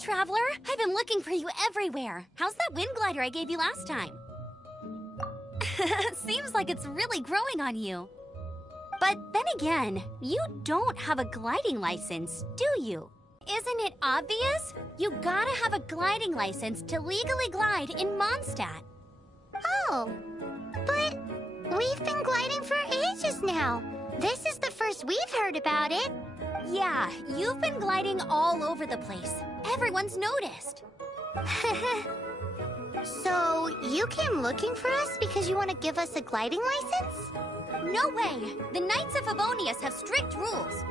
Traveler, I've been looking for you everywhere. How's that wind glider I gave you last time? Seems like it's really growing on you. But then again, you don't have a gliding license, do you? Isn't it obvious? You gotta have a gliding license to legally glide in Mondstadt. Oh, but we've been gliding for ages now. This is the first we've heard about it. Yeah, you've been gliding all over the place. Everyone's noticed. So, you came looking for us because you want to give us a gliding license? No way! The Knights of Favonius have strict rules.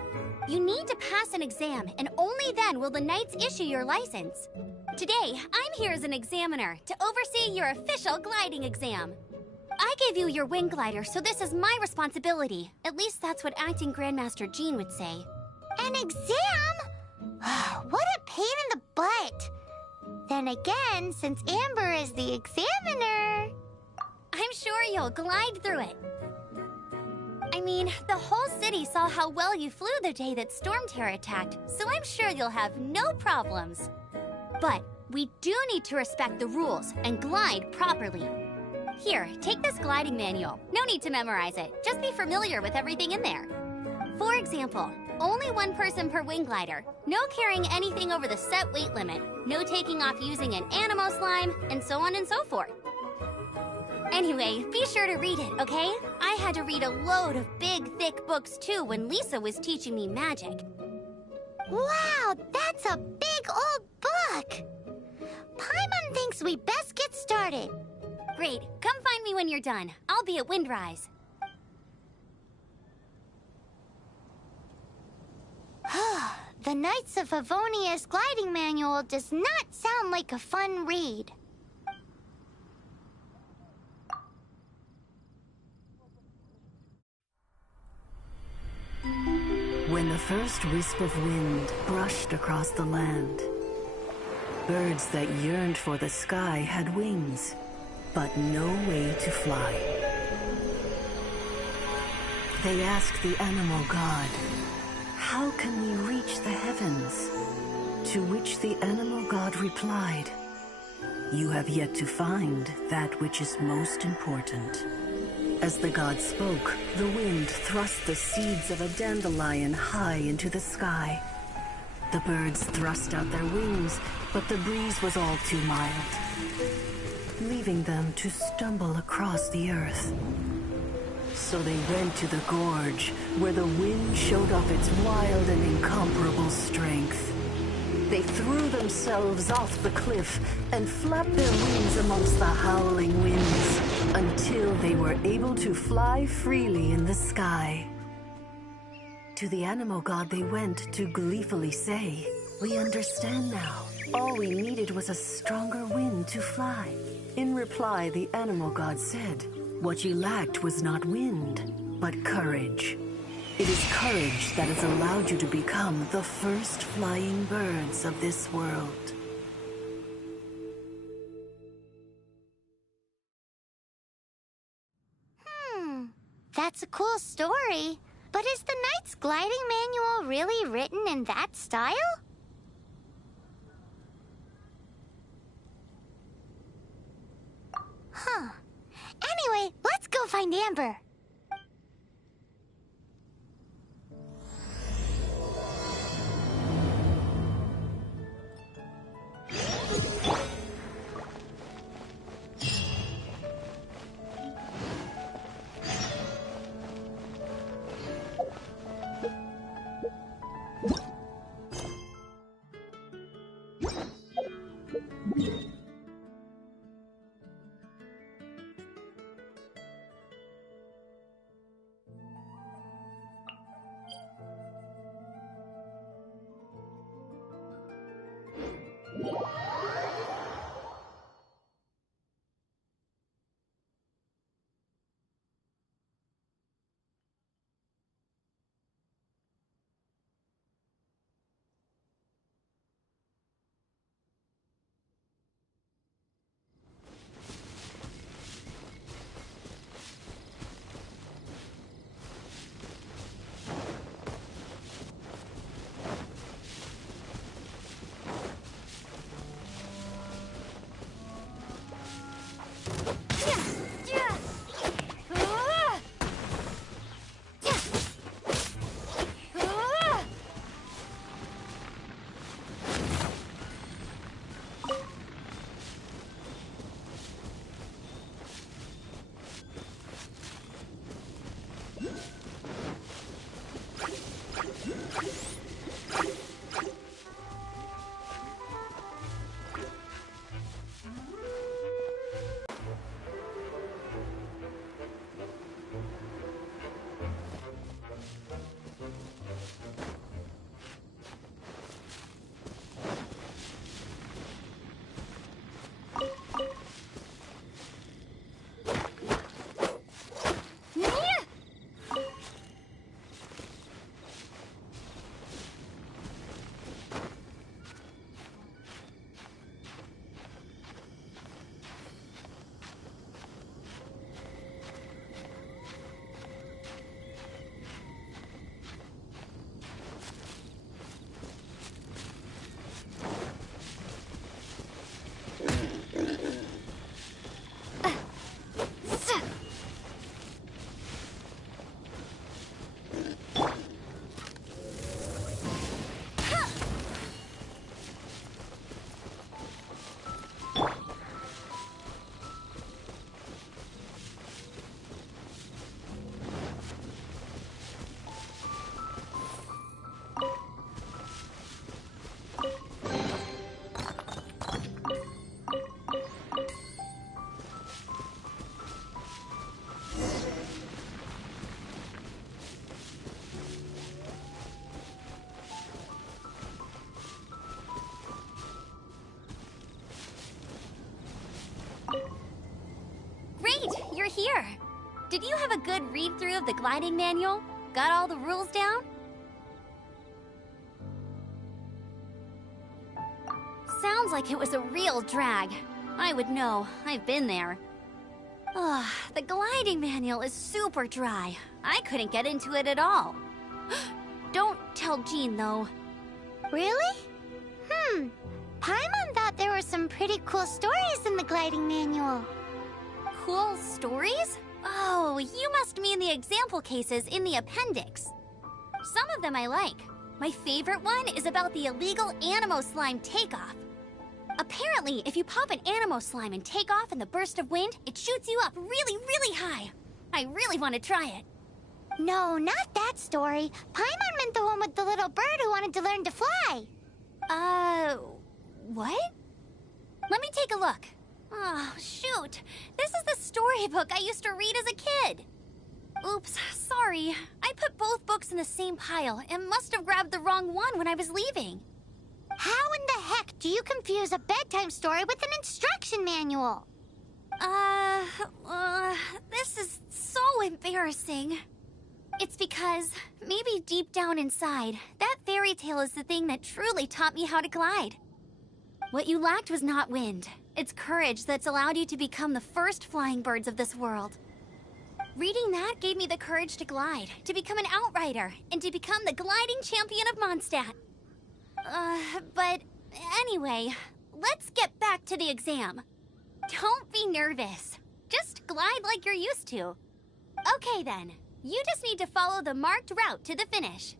You need to pass an exam, and only then will the Knights issue your license. Today, I'm here as an examiner to oversee your official gliding exam. I gave you your wing glider, so this is my responsibility. At least that's what Acting Grandmaster Jean would say. An exam? What a pain in the butt. Then again, since Amber is the examiner... I'm sure you'll glide through it. I mean, the whole city saw how well you flew the day that Storm Terror attacked, so I'm sure you'll have no problems. But we do need to respect the rules and glide properly. Here, take this gliding manual. No need to memorize it. Just be familiar with everything in there. For example, only one person per wing glider, no carrying anything over the set weight limit, no taking off using an animo slime, and so on and so forth. Anyway, be sure to read it, okay? I had to read a load of big, thick books too when Lisa was teaching me magic. Wow, that's a big old book! Paimon thinks we best get started. Great, come find me when you're done. I'll be at Windrise. The Knights of Favonius gliding manual does not sound like a fun read. When the first wisp of wind brushed across the land, birds that yearned for the sky had wings, but no way to fly. They asked the animal god, "How can we reach the heavens?" To which the animal god replied, "You have yet to find that which is most important." As the god spoke, the wind thrust the seeds of a dandelion high into the sky. The birds thrust out their wings, but the breeze was all too mild, leaving them to stumble across the earth. So they went to the gorge, where the wind showed off its wild and incomparable strength. They threw themselves off the cliff and flapped their wings amongst the howling winds until they were able to fly freely in the sky. To the animal god they went to gleefully say, "We understand now. All we needed was a stronger wind to fly." In reply, the animal god said, "What you lacked was not wind, but courage. It is courage that has allowed you to become the first flying birds of this world." That's a cool story. But is the Knight's gliding manual really written in that style? Anyway, let's go find Amber. read-through of the gliding manual? Got all the rules down? Sounds like it was a real drag. I would know. I've been there. Ugh, the gliding manual is super dry. I couldn't get into it at all. Don't tell Jean, though. Really? Paimon thought there were some pretty cool stories in the gliding manual. Cool stories? Oh, you must mean the example cases in the appendix. Some of them I like. My favorite one is about the illegal Animo Slime takeoff. Apparently, if you pop an Animo Slime and take off in the burst of wind, it shoots you up really, really high. I really want to try it. No, not that story. Paimon meant the one with the little bird who wanted to learn to fly. What? Let me take a look. Oh, shoot. This is the storybook I used to read as a kid. Oops, sorry. I put both books in the same pile and must have grabbed the wrong one when I was leaving. How in the heck do you confuse a bedtime story with an instruction manual? This is so embarrassing. It's because, maybe deep down inside, that fairy tale is the thing that truly taught me how to glide. What you lacked was not wind. It's courage that's allowed you to become the first flying birds of this world. Reading that gave me the courage to glide, to become an outrider, and to become the gliding champion of Mondstadt. But anyway, let's get back to the exam. Don't be nervous. Just glide like you're used to. Okay then, you just need to follow the marked route to the finish.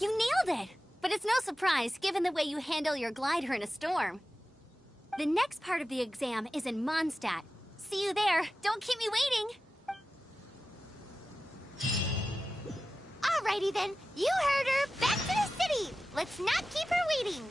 You nailed it! But it's no surprise, given the way you handle your glider in a storm. The next part of the exam is in Mondstadt. See you there. Don't keep me waiting. Alrighty then, you heard her. Back to the city. Let's not keep her waiting.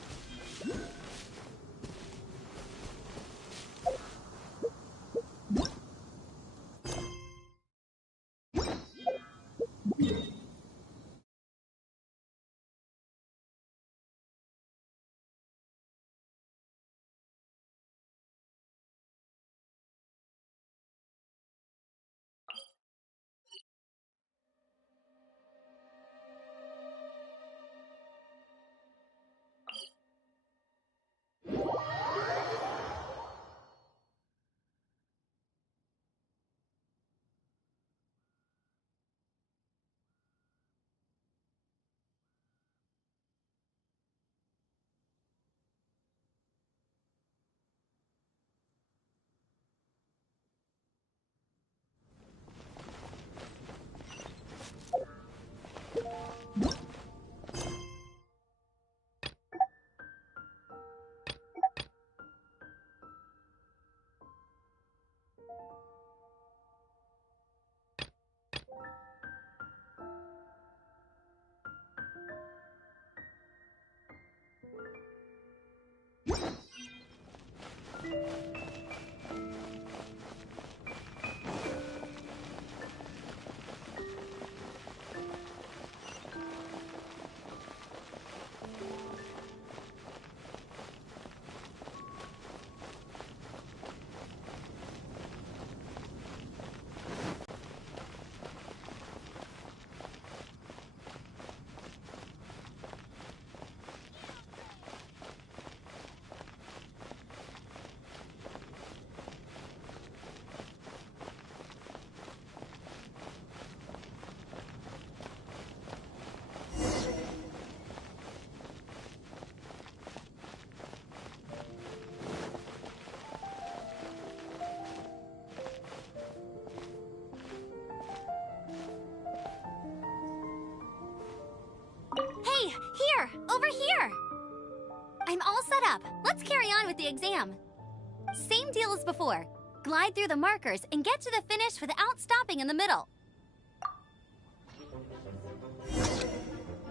over here! I'm all set up. Let's carry on with the exam. Same deal as before. Glide through the markers and get to the finish without stopping in the middle.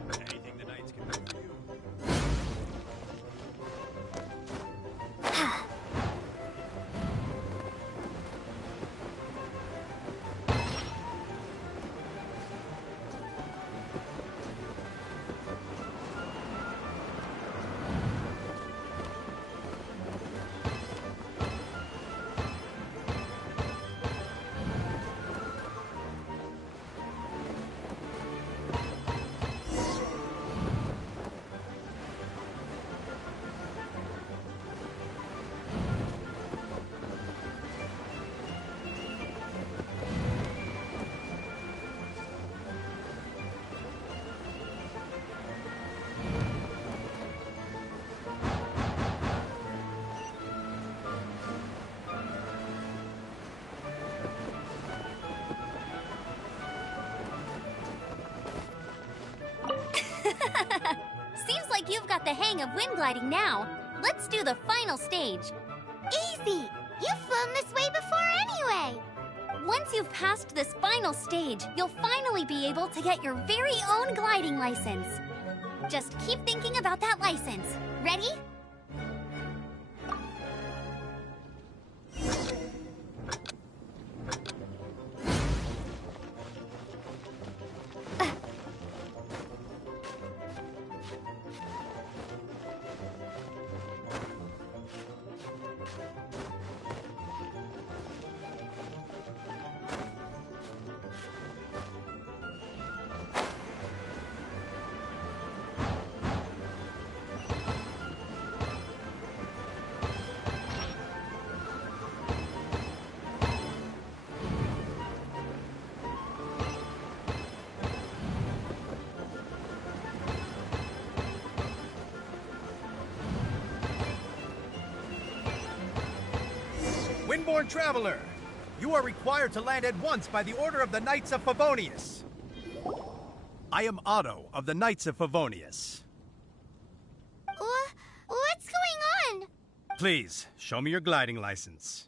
Anything the Knights can do for you? Seems like you've got the hang of wind gliding now. Let's do the final stage. Easy! You've flown this way before anyway! Once you've passed this final stage, you'll finally be able to get your very own gliding license. Just keep thinking about that license. Ready? Windborne Traveler, you are required to land at once by the order of the Knights of Favonius. I am Otto of the Knights of Favonius. What's going on? Please, show me your gliding license.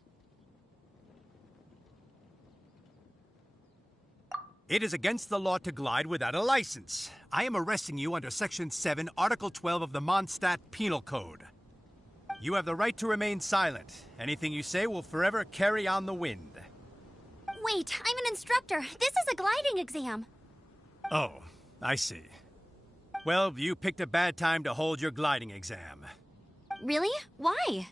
It is against the law to glide without a license. I am arresting you under Section 7, Article 12 of the Mondstadt Penal Code. You have the right to remain silent. Anything you say will forever carry on the wind. Wait, I'm an instructor. This is a gliding exam. Oh, I see. Well, you picked a bad time to hold your gliding exam. Really? Why?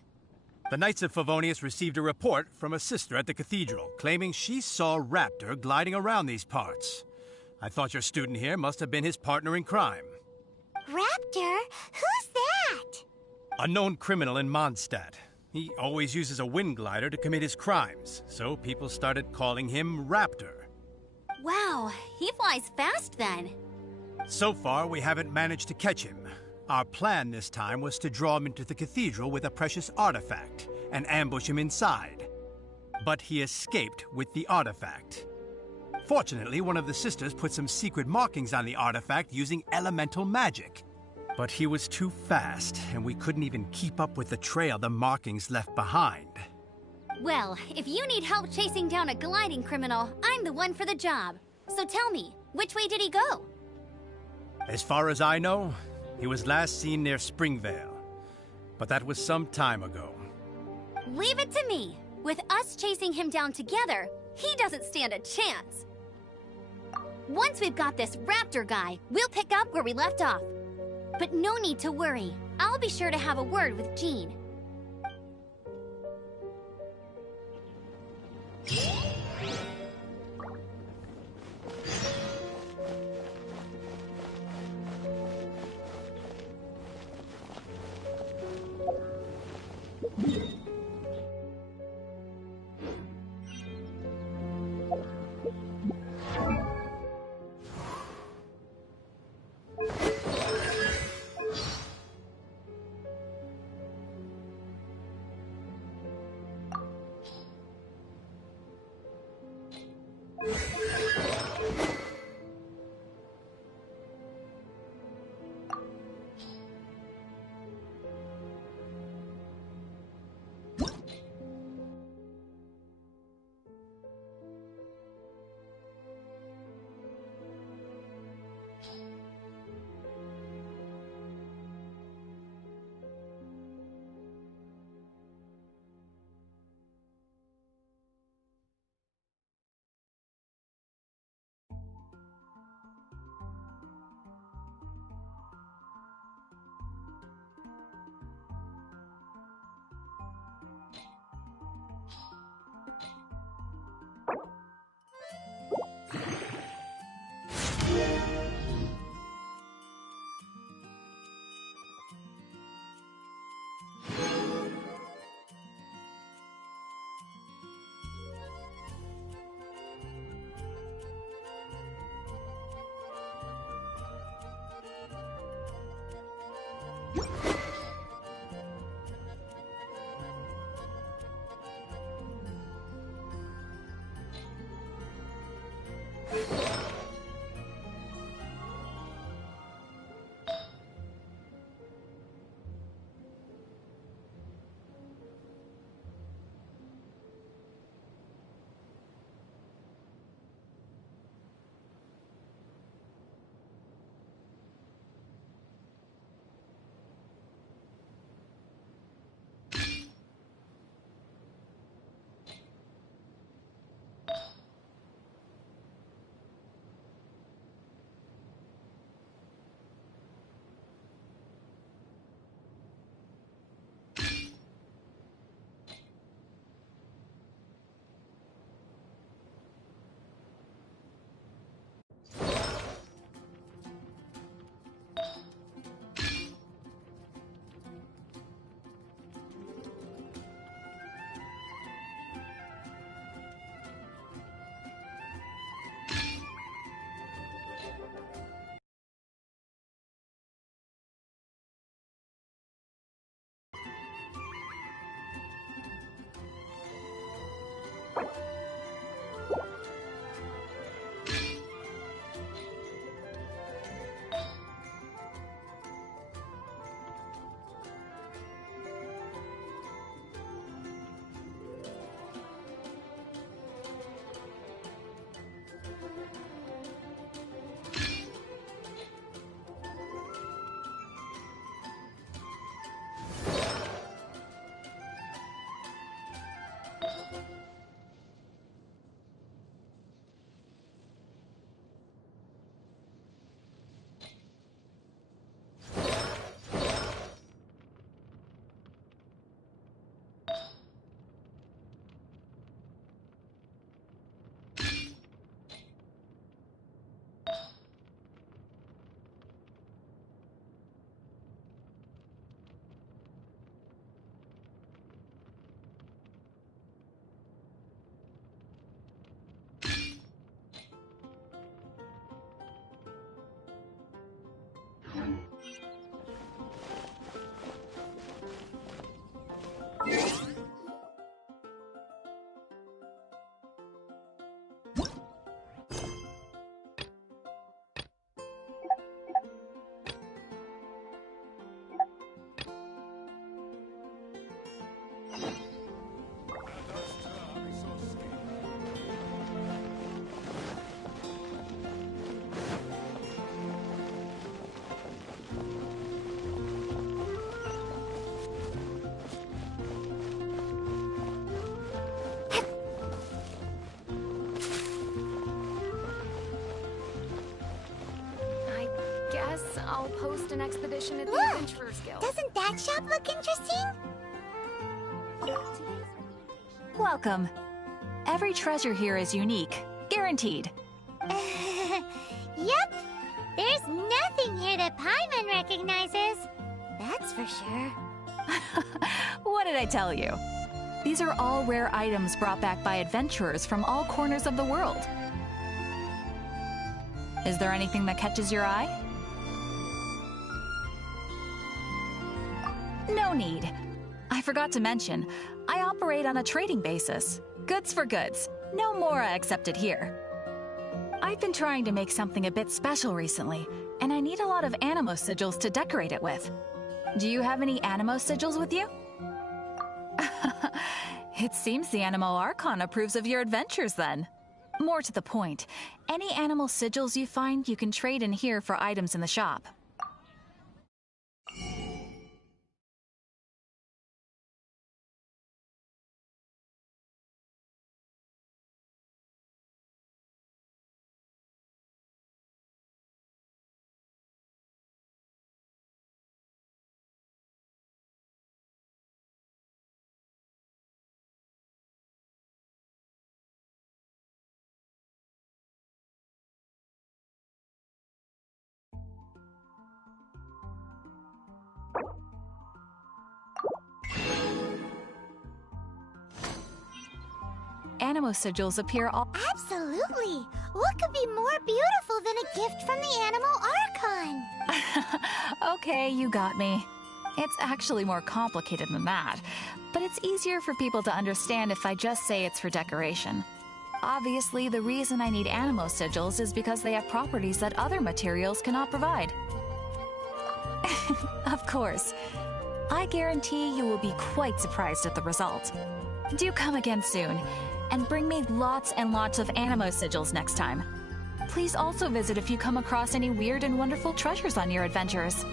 The Knights of Favonius received a report from a sister at the cathedral claiming she saw Raptor gliding around these parts. I thought your student here must have been his partner in crime. Raptor? Who's that? A known criminal in Mondstadt. He always uses a wind glider to commit his crimes, so people started calling him Raptor. Wow, he flies fast then. So far, we haven't managed to catch him. Our plan this time was to draw him into the cathedral with a precious artifact and ambush him inside. But he escaped with the artifact. Fortunately, one of the sisters put some secret markings on the artifact using elemental magic. But he was too fast, and we couldn't even keep up with the trail the markings left behind. Well, if you need help chasing down a gliding criminal, I'm the one for the job. So tell me, which way did he go? As far as I know, he was last seen near Springvale. But that was some time ago. Leave it to me. With us chasing him down together, he doesn't stand a chance. Once we've got this Raptor guy, we'll pick up where we left off. But no need to worry. I'll be sure to have a word with Jean. I'll post an expedition at the Look! Adventurers Guild. Doesn't that shop look interesting? Welcome. Every treasure here is unique. Guaranteed. Yep. There's nothing here that Paimon recognizes. That's for sure. What did I tell you? These are all rare items brought back by adventurers from all corners of the world. Is there anything that catches your eye? No need. I forgot to mention, I operate on a trading basis. Goods for goods. No Mora accepted here. I've been trying to make something a bit special recently, and I need a lot of animo sigils to decorate it with. Do you have any animo sigils with you? It seems the Animo Archon approves of your adventures then. More to the point, any animal sigils you find you can trade in here for items in the shop. Animo sigils appear all— Absolutely. What could be more beautiful than a gift from the Animal Archon? Okay, you got me. It's actually more complicated than that, but it's easier for people to understand if I just say it's for decoration. Obviously, the reason I need animo sigils is because they have properties that other materials cannot provide. Of course. I guarantee you will be quite surprised at the result. Do come again soon, and bring me lots and lots of animo sigils next time. Please also visit if you come across any weird and wonderful treasures on your adventures.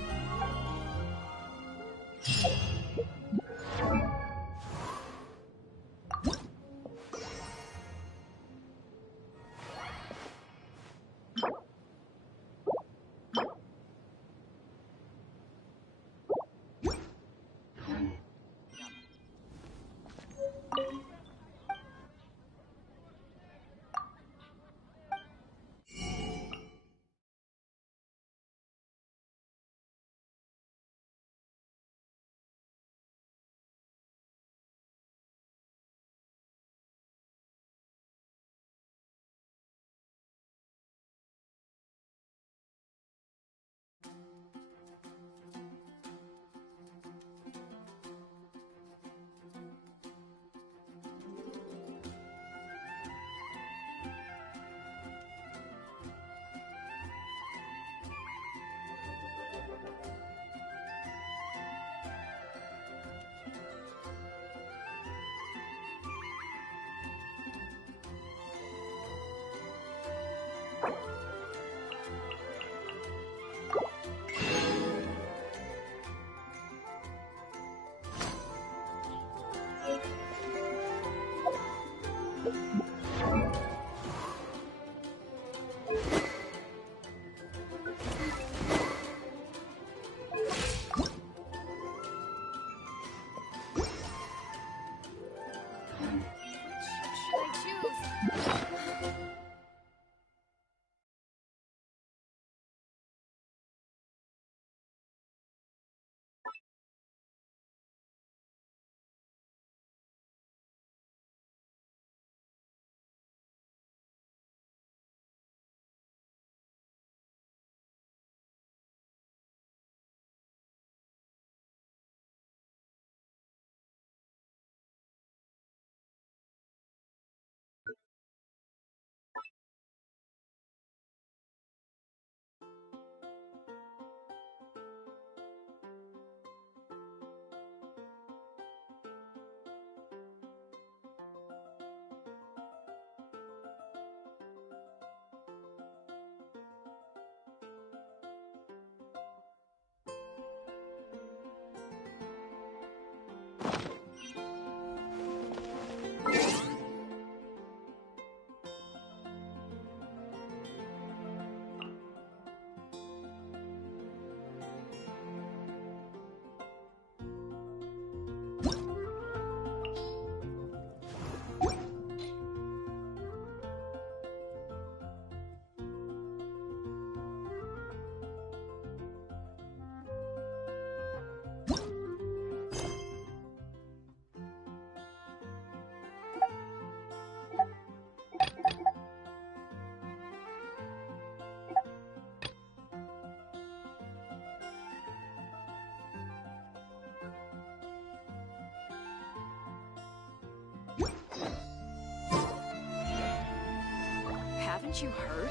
Haven't you heard?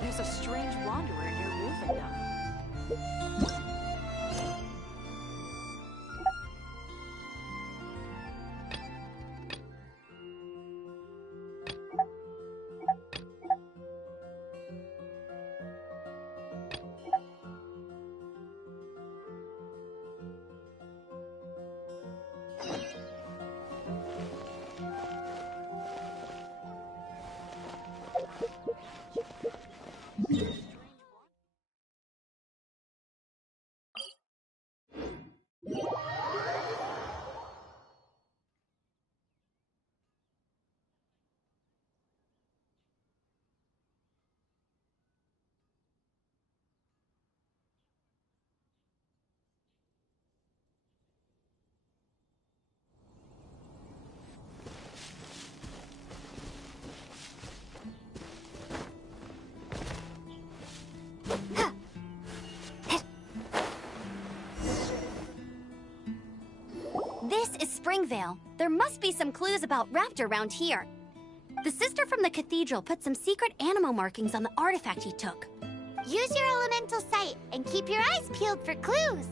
There's a strange wanderer near Wolfendom. This is Springvale. There must be some clues about Raptor around here. The sister from the cathedral put some secret animal markings on the artifact he took. Use your elemental sight and keep your eyes peeled for clues.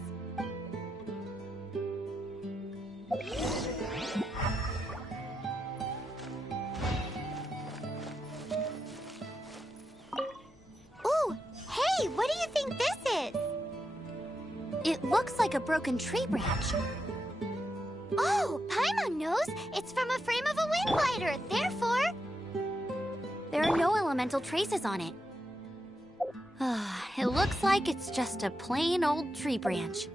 Ooh, hey, what do you think this is? It looks like a broken tree branch. Oh, Paimon knows. It's from a frame of a wind glider. Therefore, There are no elemental traces on it. It looks like it's just a plain old tree branch.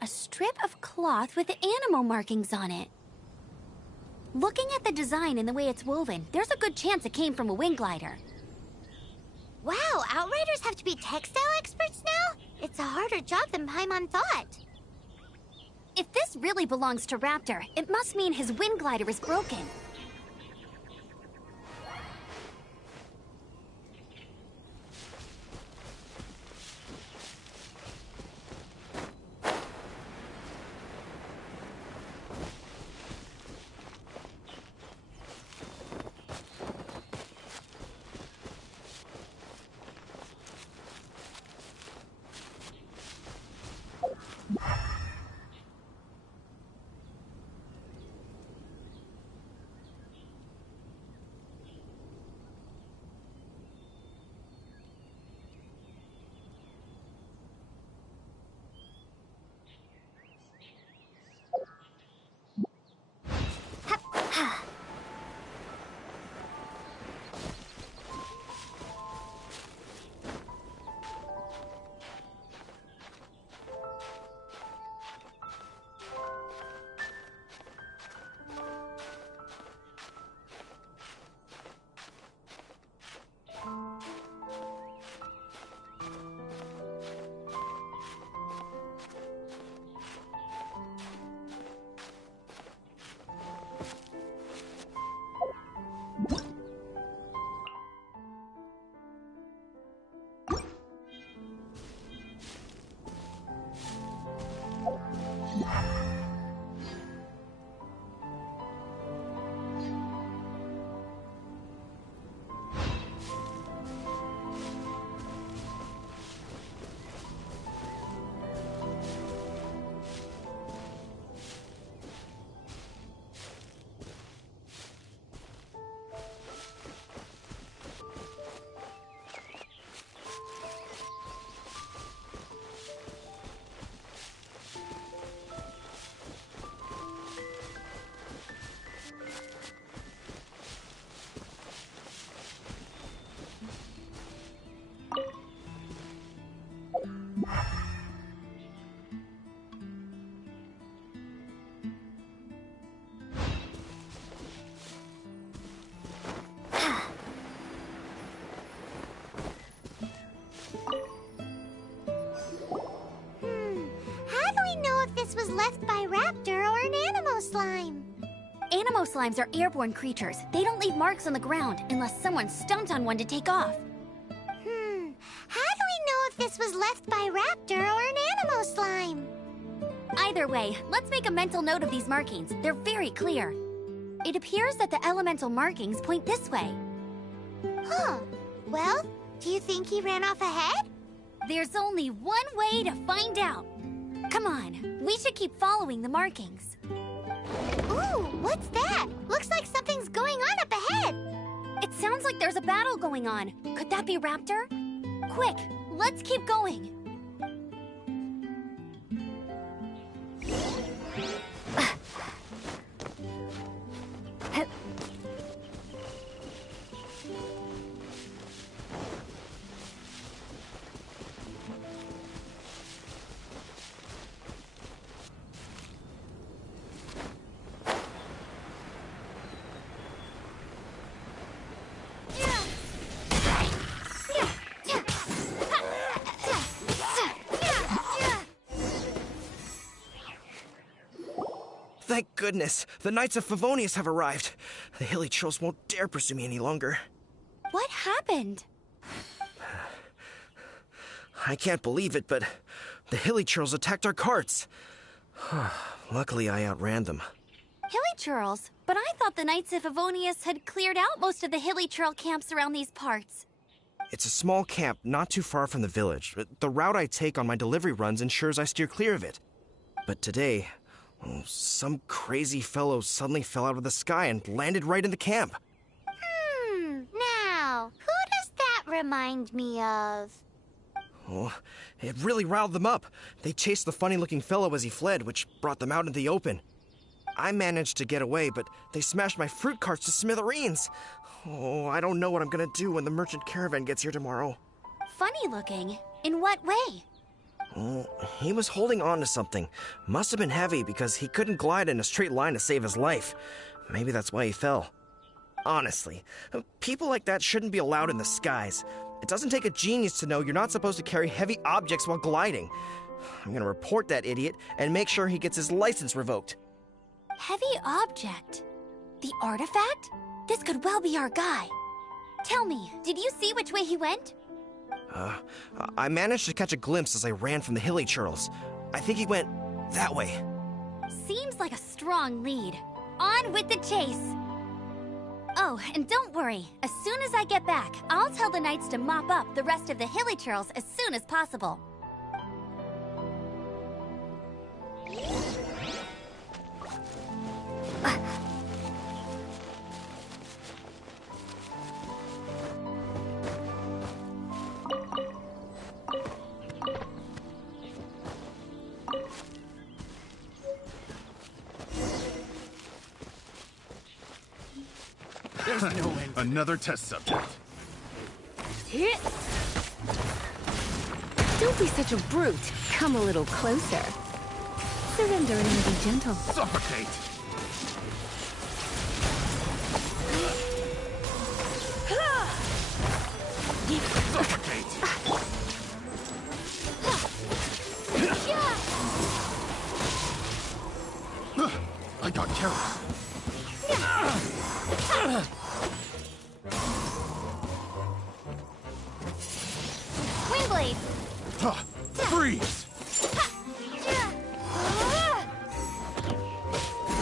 A strip of cloth with animal markings on it. Looking at the design and the way it's woven, there's a good chance it came from a wind glider. wow, Outriders have to be textile experts now? It's a harder job than Paimon thought. If this really belongs to Raptor, it must mean his wind glider is broken. left by Raptor or an Animo Slime. Animo slimes are airborne creatures. They don't leave marks on the ground unless someone stomped on one to take off. How do we know if this was left by Raptor or an Animo Slime? Either way, let's make a mental note of these markings. They're very clear. It appears that the elemental markings point this way. Huh. Well, do you think he ran off ahead? There's only one way to find out. Come on, we should keep following the markings. Ooh, what's that? Looks like something's going on up ahead. It sounds like there's a battle going on. Could that be Raptor? Quick, let's keep going. Thank goodness, the Knights of Favonius have arrived. The hilly trolls won't dare pursue me any longer. What happened? I can't believe it, but the hilly trolls attacked our carts. Luckily, I outran them. Hilly churls? But I thought the Knights of Favonius had cleared out most of the hilly churl camps around these parts. It's a small camp not too far from the village. The route I take on my delivery runs ensures I steer clear of it. But today, some crazy fellow suddenly fell out of the sky and landed right in the camp. Now, who does that remind me of? Oh, it really riled them up. They chased the funny-looking fellow as he fled, which brought them out into the open. I managed to get away, but they smashed my fruit carts to smithereens. Oh, I don't know what I'm gonna do when the merchant caravan gets here tomorrow. Funny looking? In what way? Oh, he was holding on to something. Must have been heavy because he couldn't glide in a straight line to save his life. Maybe that's why he fell. Honestly, people like that shouldn't be allowed in the skies. It doesn't take a genius to know you're not supposed to carry heavy objects while gliding. I'm gonna report that idiot and make sure he gets his license revoked. Heavy object? The artifact? This could well be our guy. Tell me, did you see which way he went? I managed to catch a glimpse as I ran from the hilly churls. I think he went that way. Seems like a strong lead. On with the chase! Oh, and don't worry. As soon as I get back, I'll tell the knights to mop up the rest of the hilly churls as soon as possible. There's no end. Another test subject. Don't be such a brute. Come a little closer. Surrender and be gentle. Suffocate! Suffocate! I got careless. Windblade! Freeze!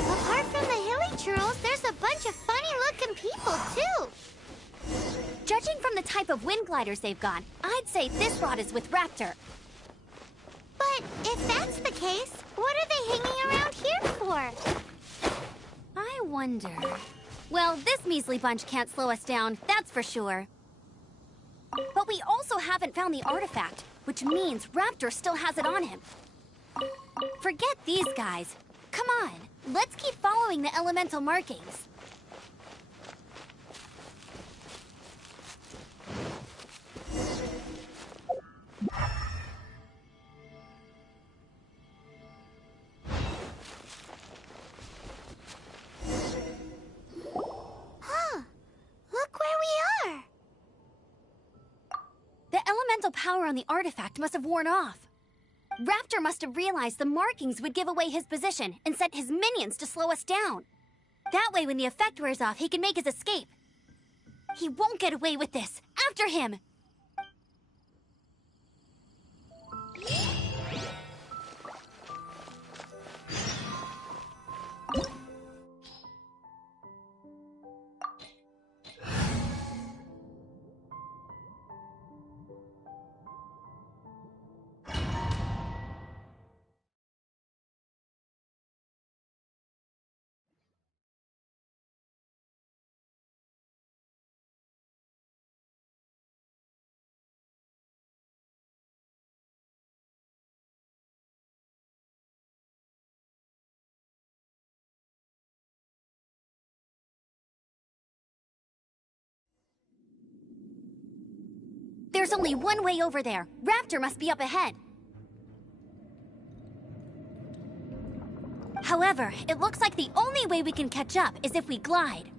Apart from the hilly churls, there's a bunch of funny-looking people, too. Judging from the type of wind gliders they've got, I'd say this lot is with Raptor. But if that's the case, what are they hanging around here for? I wonder... Well, this measly bunch can't slow us down, that's for sure. But we also haven't found the artifact, which means Raptor still has it on him. Forget these guys. Come on, let's keep following the elemental markings. Look where we are. The elemental power on the artifact must have worn off. Raptor must have realized the markings would give away his position and sent his minions to slow us down. That way, when the effect wears off, he can make his escape. He won't get away with this. After him! There's only one way over there. Raptor must be up ahead. However, it looks like the only way we can catch up is if we glide.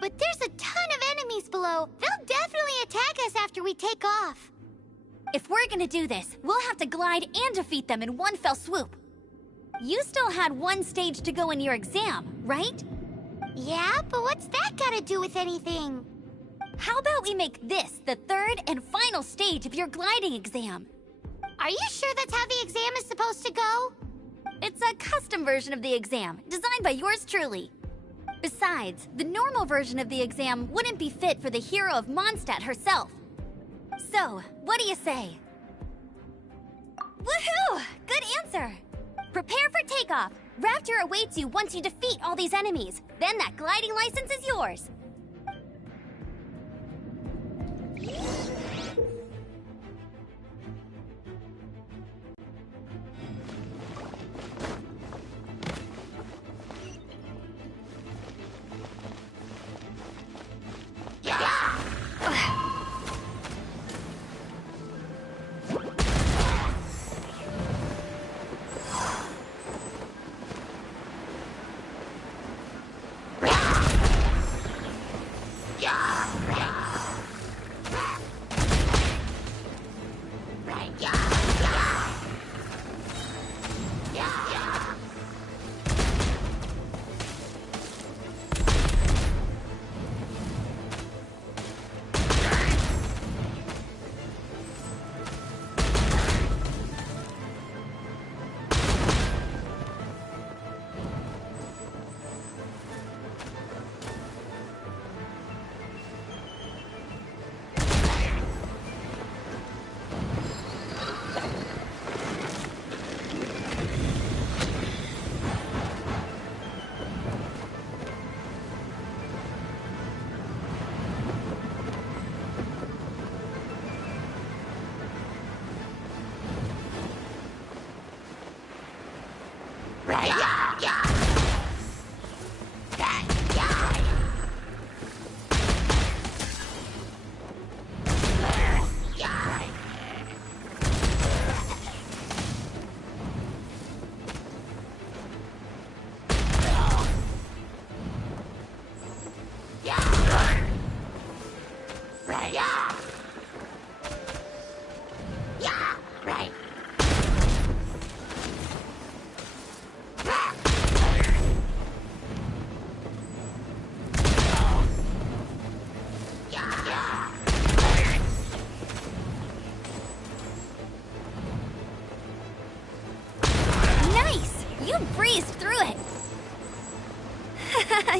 But there's a ton of enemies below. They'll definitely attack us after we take off. If we're gonna do this, we'll have to glide and defeat them in one fell swoop. You still had one stage to go in your exam, right? Yeah, but what's that gotta do with anything? How about we make this the third and final stage of your gliding exam? Are you sure that's how the exam is supposed to go? It's a custom version of the exam, designed by yours truly. Besides, the normal version of the exam wouldn't be fit for the hero of Mondstadt herself. So, what do you say? Woohoo! Good answer! Prepare for takeoff. Raptor awaits you once you defeat all these enemies. Then that gliding license is yours.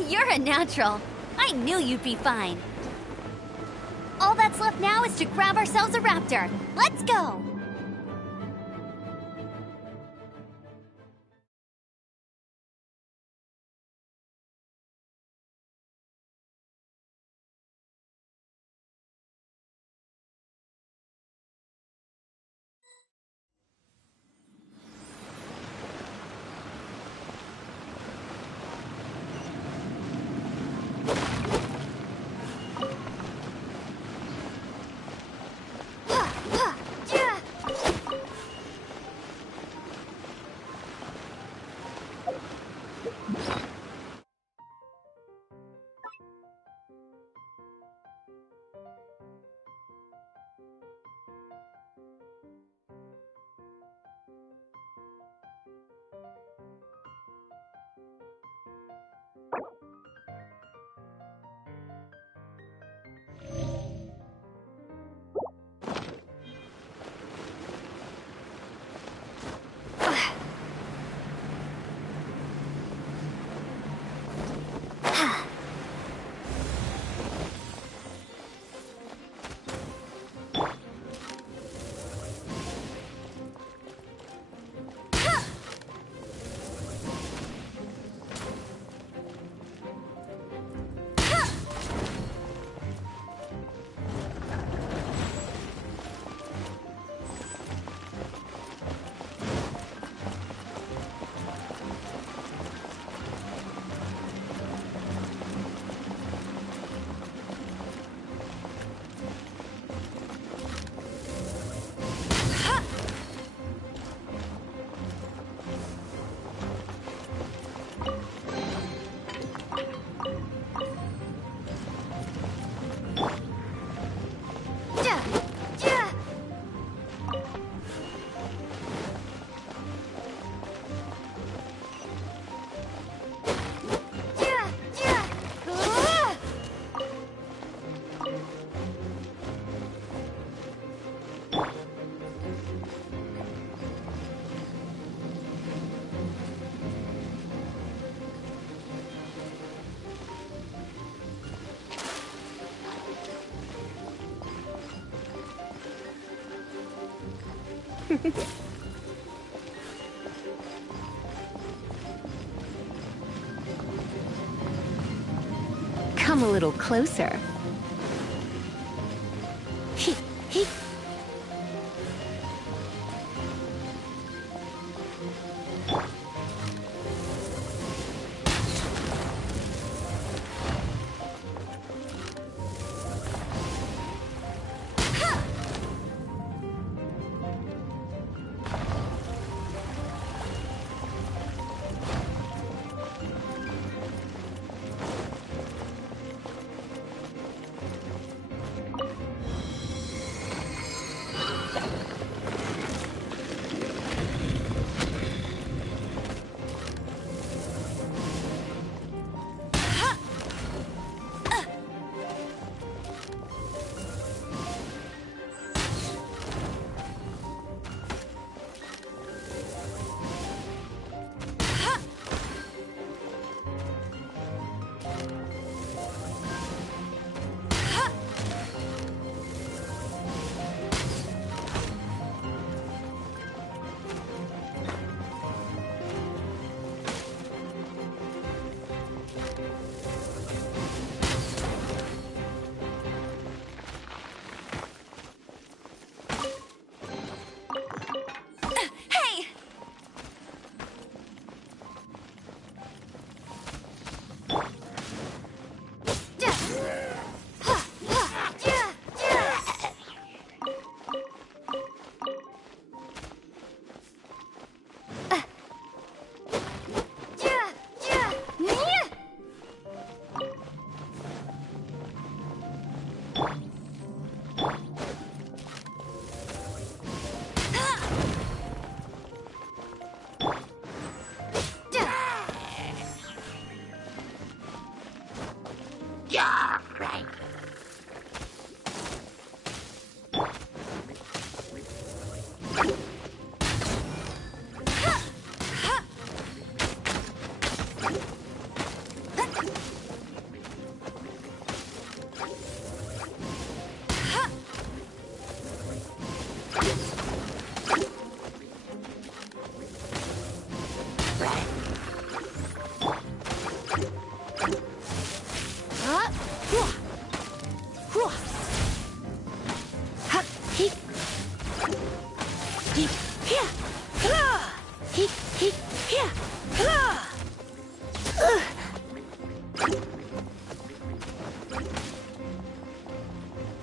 You're a natural. I knew you'd be fine. All that's left now is to grab ourselves a raptor. Let's go! Come a little closer.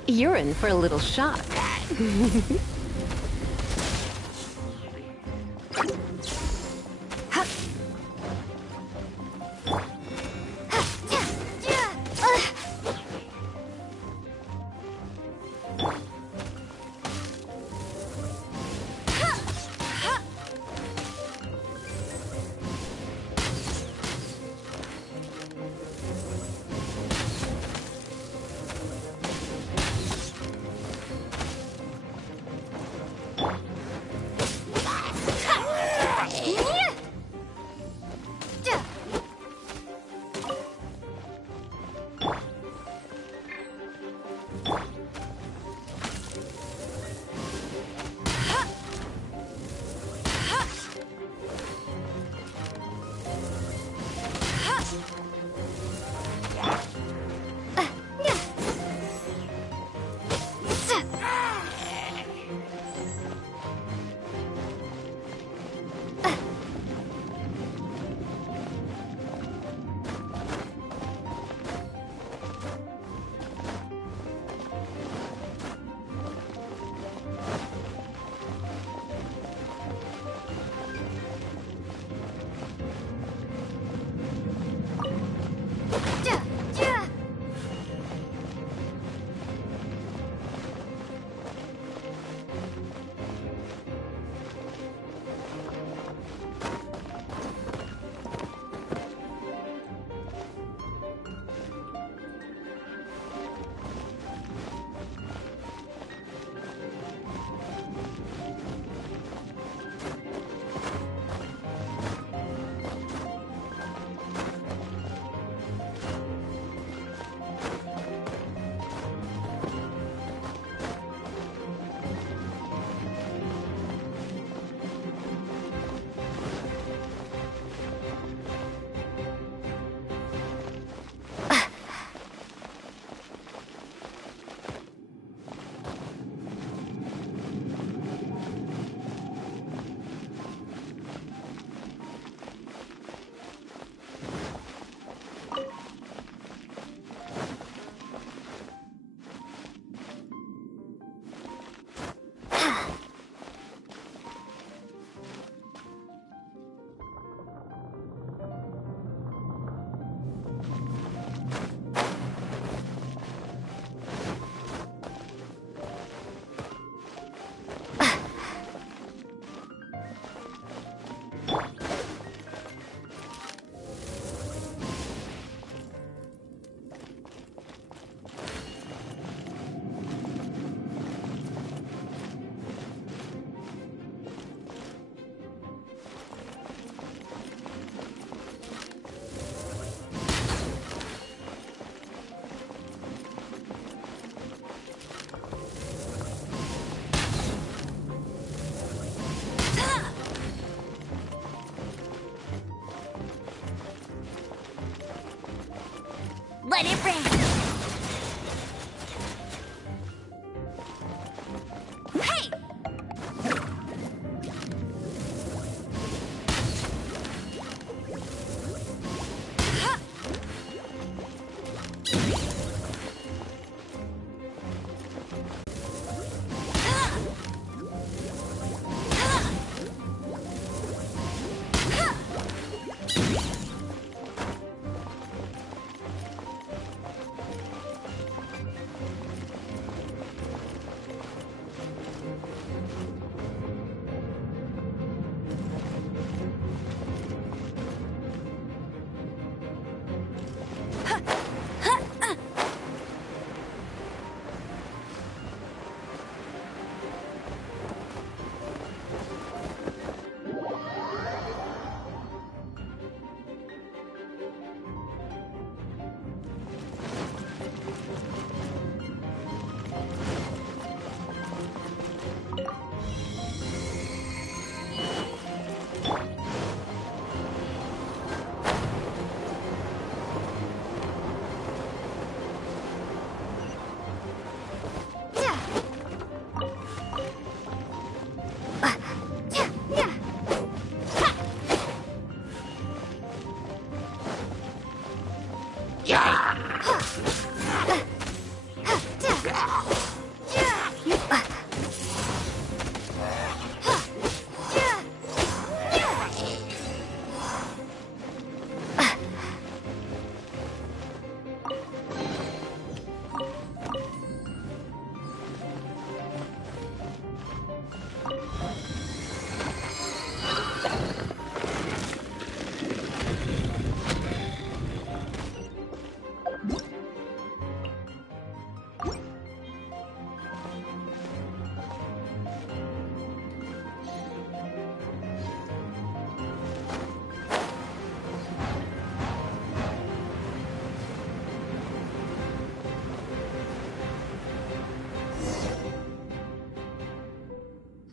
You're in for a little shock.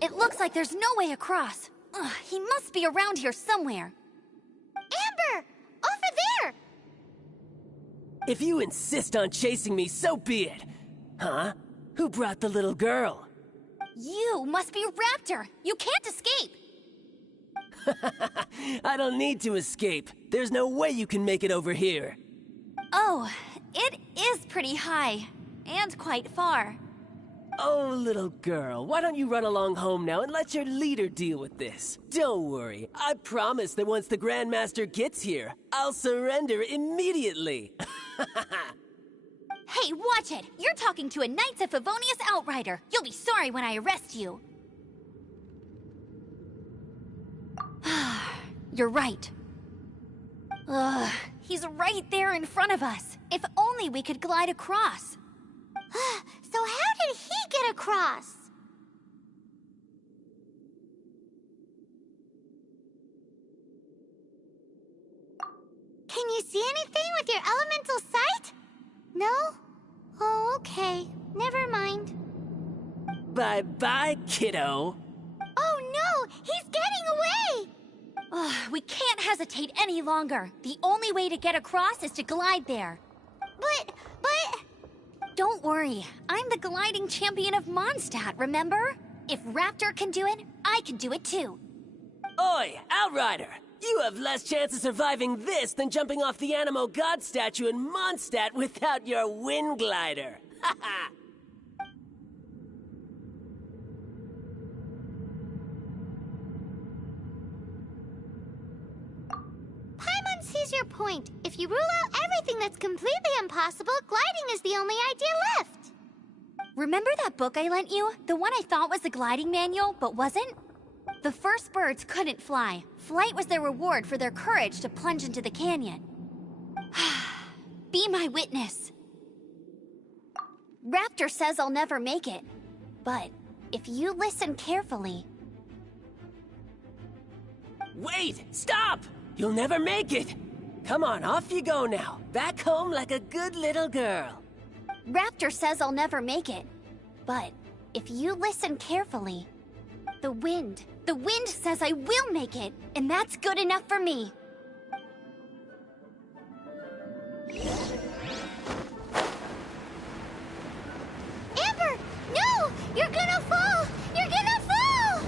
It looks like there's no way across. Ugh, he must be around here somewhere. Amber! Over there! If you insist on chasing me, so be it. Huh? Who brought the little girl? You must be Raptor! You can't escape! I don't need to escape. There's no way you can make it over here. Oh, it is pretty high. And quite far. Oh, little girl, why don't you run along home now and let your leader deal with this? Don't worry, I promise that once the Grandmaster gets here, I'll surrender immediately. Hey, watch it! You're talking to a Knights of Favonius outrider. You'll be sorry when I arrest you. You're right. Ugh, he's right there in front of us. If only we could glide across. So how did he get across? Can you see anything with your elemental sight? No? Oh, okay. Never mind. Bye-bye, kiddo. Oh no! He's getting away! Ugh, we can't hesitate any longer. The only way to get across is to glide there. But... Don't worry. I'm the gliding champion of Mondstadt, remember? If Raptor can do it, I can do it too. Oi, Outrider! You have less chance of surviving this than jumping off the Animo God statue in Mondstadt without your wind glider. Haha! Paimon sees your point. If you rule out everything that's completely impossible, gliding is the only idea left. Remember that book I lent you? The one I thought was the gliding manual, but wasn't? The first birds couldn't fly. Flight was their reward for their courage to plunge into the canyon. Be my witness. Raptor says I'll never make it. But if you listen carefully... Wait! Stop! You'll never make it! Come on, off you go now. Back home like a good little girl. Raptor says I'll never make it. But if you listen carefully... The wind says I will make it, and that's good enough for me. Amber! No! You're gonna fall! You're gonna fall!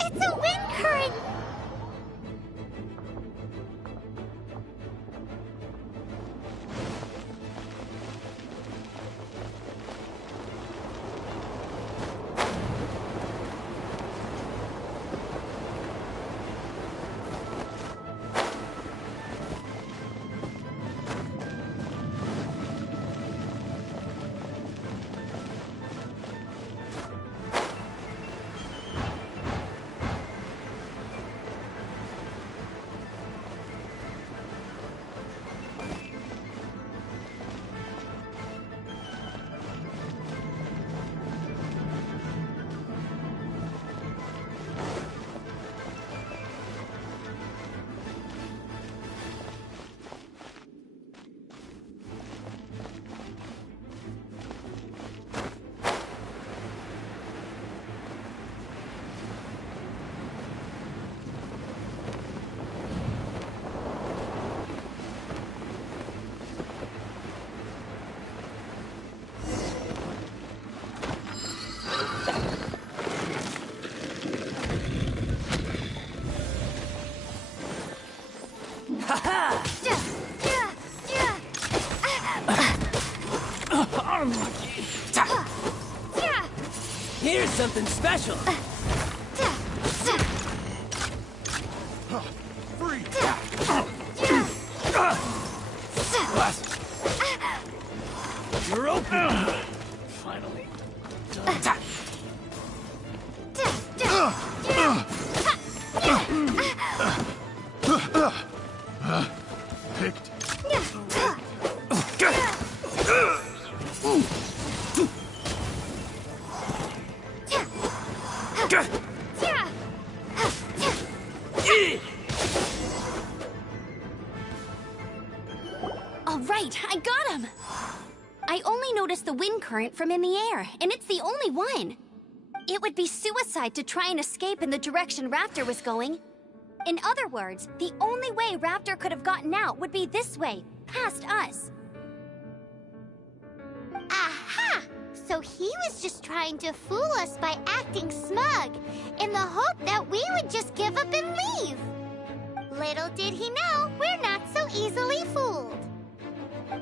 It's a wind current! Here's something special. Free! You're open! Finally. Picked. All right, I got him! I only noticed the wind current from in the air, and it's the only one. It would be suicide to try and escape in the direction Raptor was going. In other words, the only way Raptor could have gotten out would be this way, past us. Aha! So he was just trying to fool us by acting smug, in the hope that we would just give up and leave. Little did he know, we're not so easily fooled.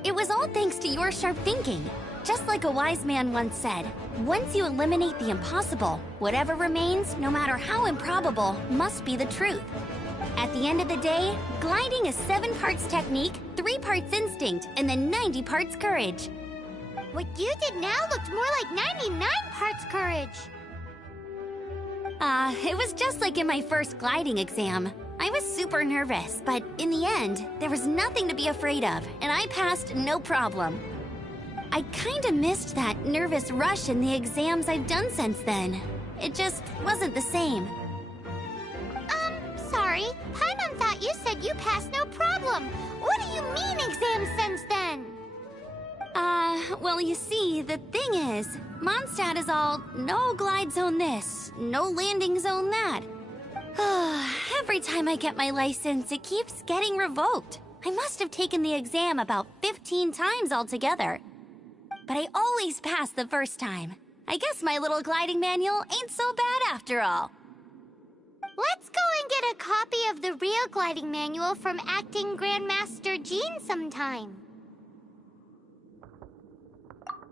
It was all thanks to your sharp thinking. Just like a wise man once said, once you eliminate the impossible, whatever remains, no matter how improbable, must be the truth. At the end of the day, gliding is 7 parts technique, 3 parts instinct, and then 90 parts courage. What you did now looked more like 99 parts courage. It was just like in my first gliding exam. I was super nervous, but in the end, there was nothing to be afraid of, and I passed no problem. I kinda missed that nervous rush in the exams I've done since then. It just wasn't the same. Sorry. Paimon thought you said you passed no problem. What do you mean exam since then? Well, you see, the thing is, Mondstadt is all no glide zone this, no landing zone that. Every time I get my license, it keeps getting revoked. I must have taken the exam about 15 times altogether. But I always pass the first time. I guess my little gliding manual ain't so bad after all. Let's go and get a copy of the real gliding manual from Acting Grandmaster Jean sometime.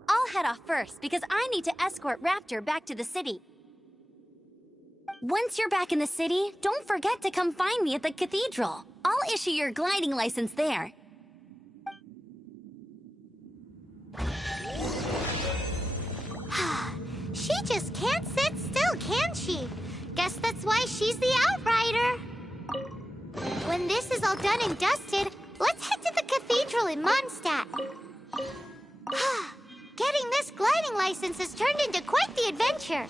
I'll head off first because I need to escort Raptor back to the city. Once you're back in the city, don't forget to come find me at the cathedral. I'll issue your gliding license there. She just can't sit still, can she? Guess that's why she's the outrider. When this is all done and dusted, let's head to the cathedral in Mondstadt. Getting this gliding license has turned into quite the adventure.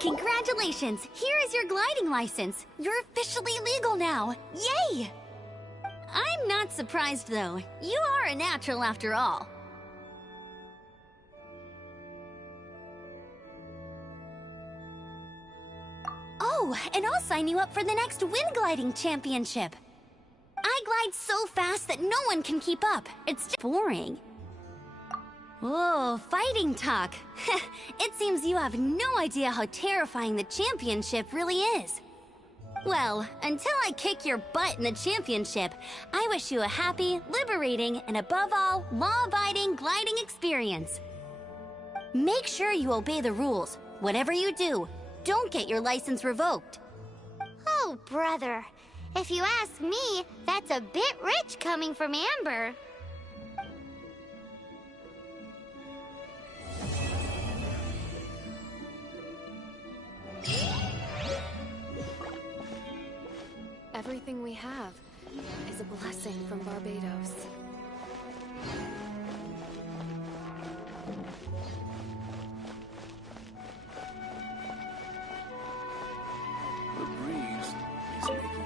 Congratulations! Here is your gliding license. You're officially legal now. Yay! I'm not surprised, though. You are a natural after all. Oh, and I'll sign you up for the next wind gliding championship. I glide so fast that no one can keep up. It's just boring. Oh, fighting talk. It seems you have no idea how terrifying the championship really is. Well, until I kick your butt in the championship, I wish you a happy, liberating, and above all, law-abiding gliding experience. Make sure you obey the rules. Whatever you do, don't get your license revoked. Oh, brother. If you ask me, that's a bit rich coming from Amber. Everything we have is a blessing from Barbados. The breeze is making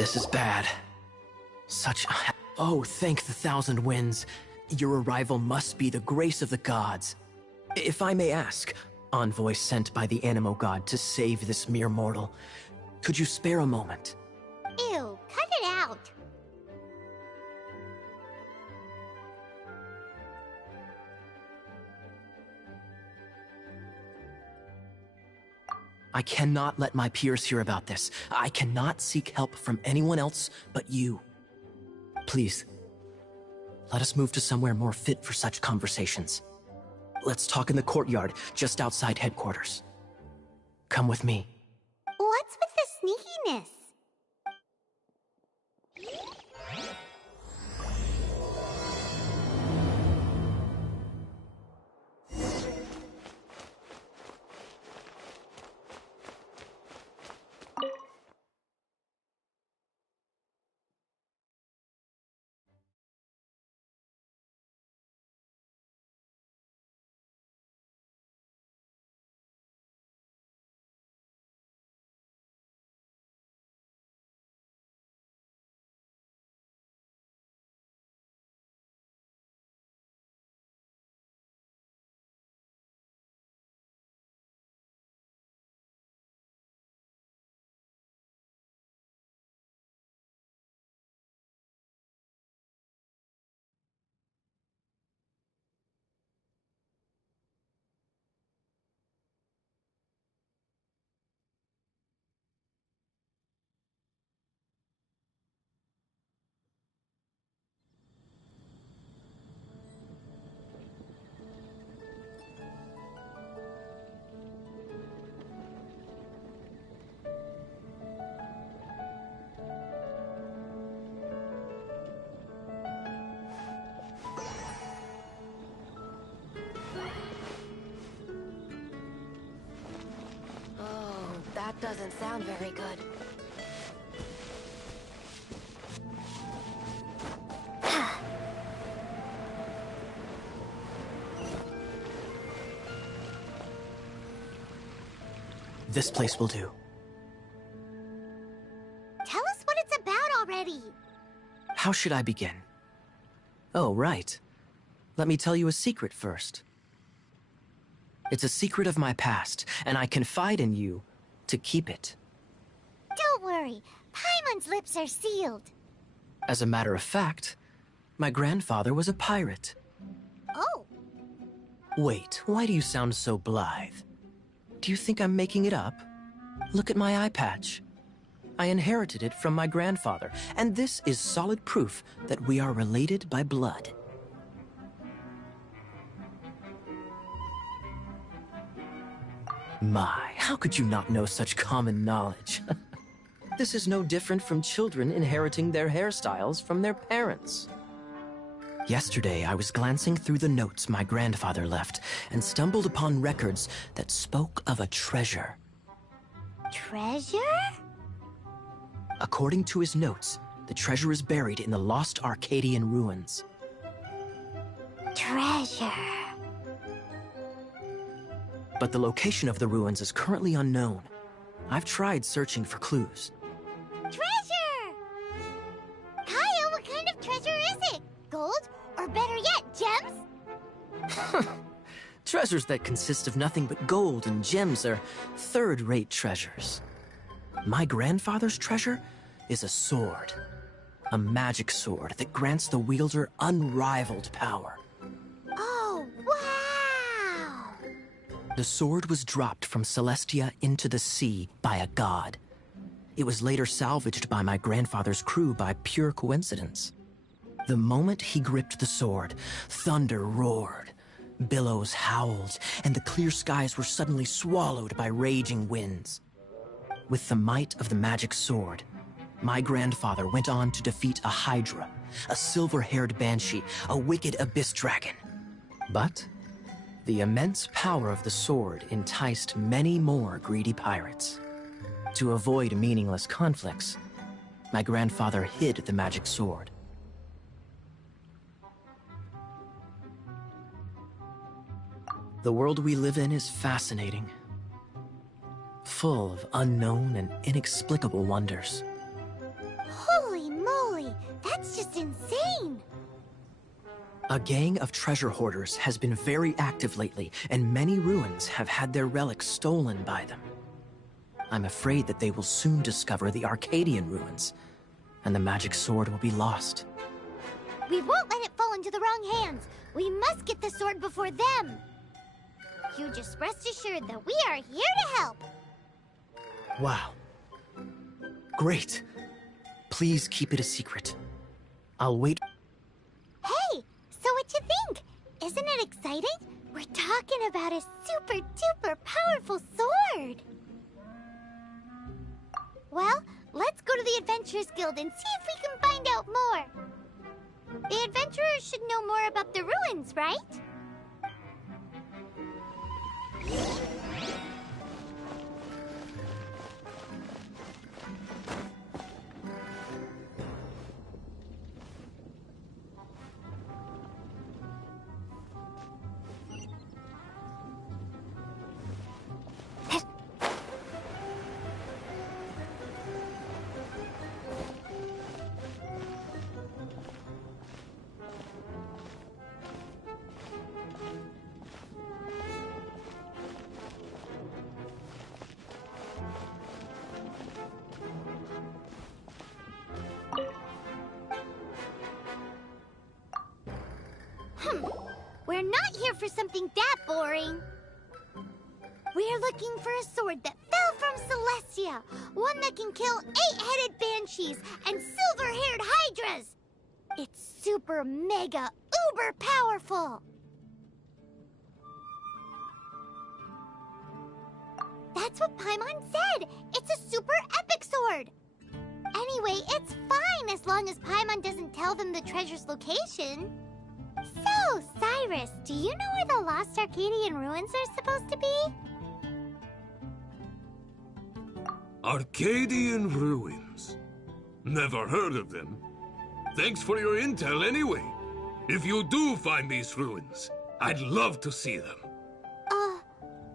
This is bad. Oh, thank the thousand winds. Your arrival must be the grace of the gods. If I may ask, envoy sent by the Animo God to save this mere mortal, could you spare a moment? Ew, cut it out. I cannot let my peers hear about this. I cannot seek help from anyone else but you. Please, let us move to somewhere more fit for such conversations. Let's talk in the courtyard just outside headquarters. Come with me. What's with the sneakiness? That doesn't sound very good. This place will do. Tell us what it's about already. How should I begin? Oh, right. Let me tell you a secret first. It's a secret of my past, and I confide in you to keep it. Don't worry, Paimon's lips are sealed. As a matter of fact, my grandfather was a pirate. Oh. Wait, why do you sound so blithe? Do you think I'm making it up? Look at my eye patch. I inherited it from my grandfather, and this is solid proof that we are related by blood. My, how could you not know such common knowledge? This is no different from children inheriting their hairstyles from their parents. Yesterday, I was glancing through the notes my grandfather left and stumbled upon records that spoke of a treasure. Treasure? According to his notes, the treasure is buried in the lost Arcadian ruins. Treasure. But the location of the ruins is currently unknown. I've tried searching for clues. Treasure! Kaya, what kind of treasure is it? Gold? Or better yet, gems? Treasures that consist of nothing but gold and gems are third-rate treasures. My grandfather's treasure is a sword. A magic sword that grants the wielder unrivaled power. Oh, wow! The sword was dropped from Celestia into the sea by a god. It was later salvaged by my grandfather's crew by pure coincidence. The moment he gripped the sword, thunder roared, billows howled, and the clear skies were suddenly swallowed by raging winds. With the might of the magic sword, my grandfather went on to defeat a hydra, a silver-haired banshee, a wicked abyss dragon. But the immense power of the sword enticed many more greedy pirates. To avoid meaningless conflicts, my grandfather hid the magic sword. The world we live in is fascinating, full of unknown and inexplicable wonders. A gang of treasure hoarders has been very active lately, and many ruins have had their relics stolen by them. I'm afraid that they will soon discover the Arcadian ruins, and the magic sword will be lost. We won't let it fall into the wrong hands. We must get the sword before them. You just rest assured that we are here to help. Wow. Great. Please keep it a secret. I'll wait. Hey, so what you think? Isn't it exciting? We're talking about a super duper powerful sword. Well, let's go to the Adventurers Guild and see if we can find out more. The adventurers should know more about the ruins, right? We're not here for something that boring. We're looking for a sword that fell from Celestia. One that can kill 8-headed banshees and silver-haired hydras. It's super mega uber powerful. That's what Paimon said. It's a super epic sword. Anyway, it's fine as long as Paimon doesn't tell them the treasure's location. So, Cyrus, do you know where the lost Arcadian ruins are supposed to be? Arcadian ruins? Never heard of them. Thanks for your intel anyway. If you do find these ruins, I'd love to see them.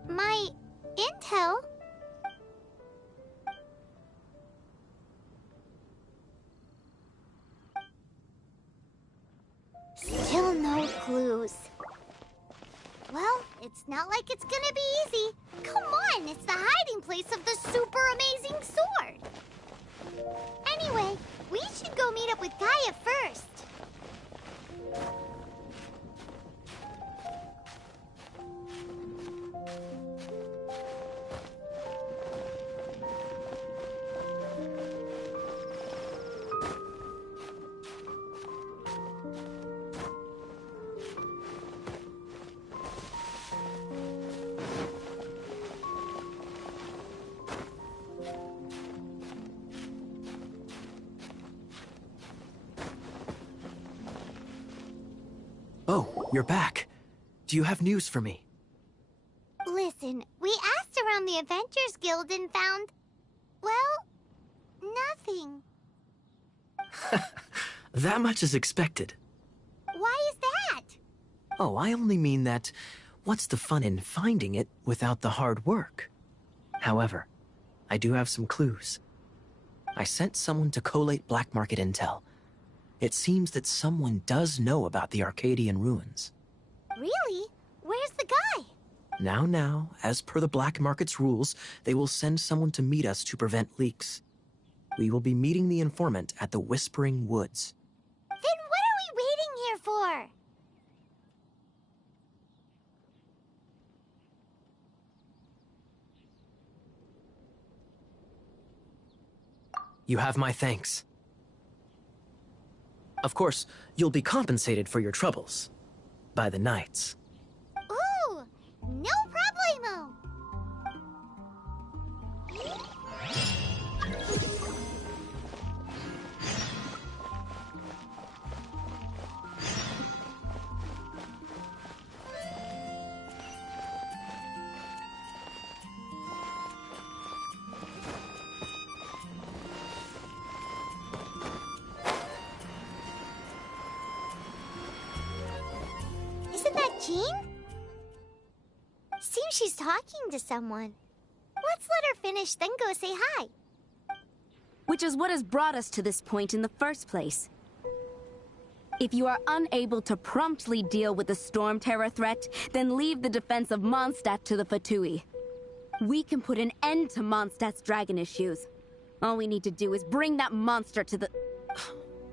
My intel? Still no clues. Well, it's not like it's gonna be easy. Come on, it's the hiding place of the super amazing sword. Anyway, we should go meet up with Gaia first. Oh, you're back. Do you have news for me? Listen, we asked around the Adventurers Guild and found, well, nothing. That much is expected. Why is that? Oh, I only mean that what's the fun in finding it without the hard work? However, I do have some clues. I sent someone to collate black market intel. It seems that someone does know about the Arcadian ruins. Really? Where's the guy? Now, as per the black market's rules, they will send someone to meet us to prevent leaks. We will be meeting the informant at the Whispering Woods. Then what are we waiting here for? You have my thanks. Of course, you'll be compensated for your troubles. By the knights. Ooh, no problemo. Jean? Seems she's talking to someone. Let's let her finish, then go say hi. Which is what has brought us to this point in the first place. If you are unable to promptly deal with the Storm Terror threat, then leave the defense of Mondstadt to the Fatui. We can put an end to Mondstadt's dragon issues. All we need to do is bring that monster to the...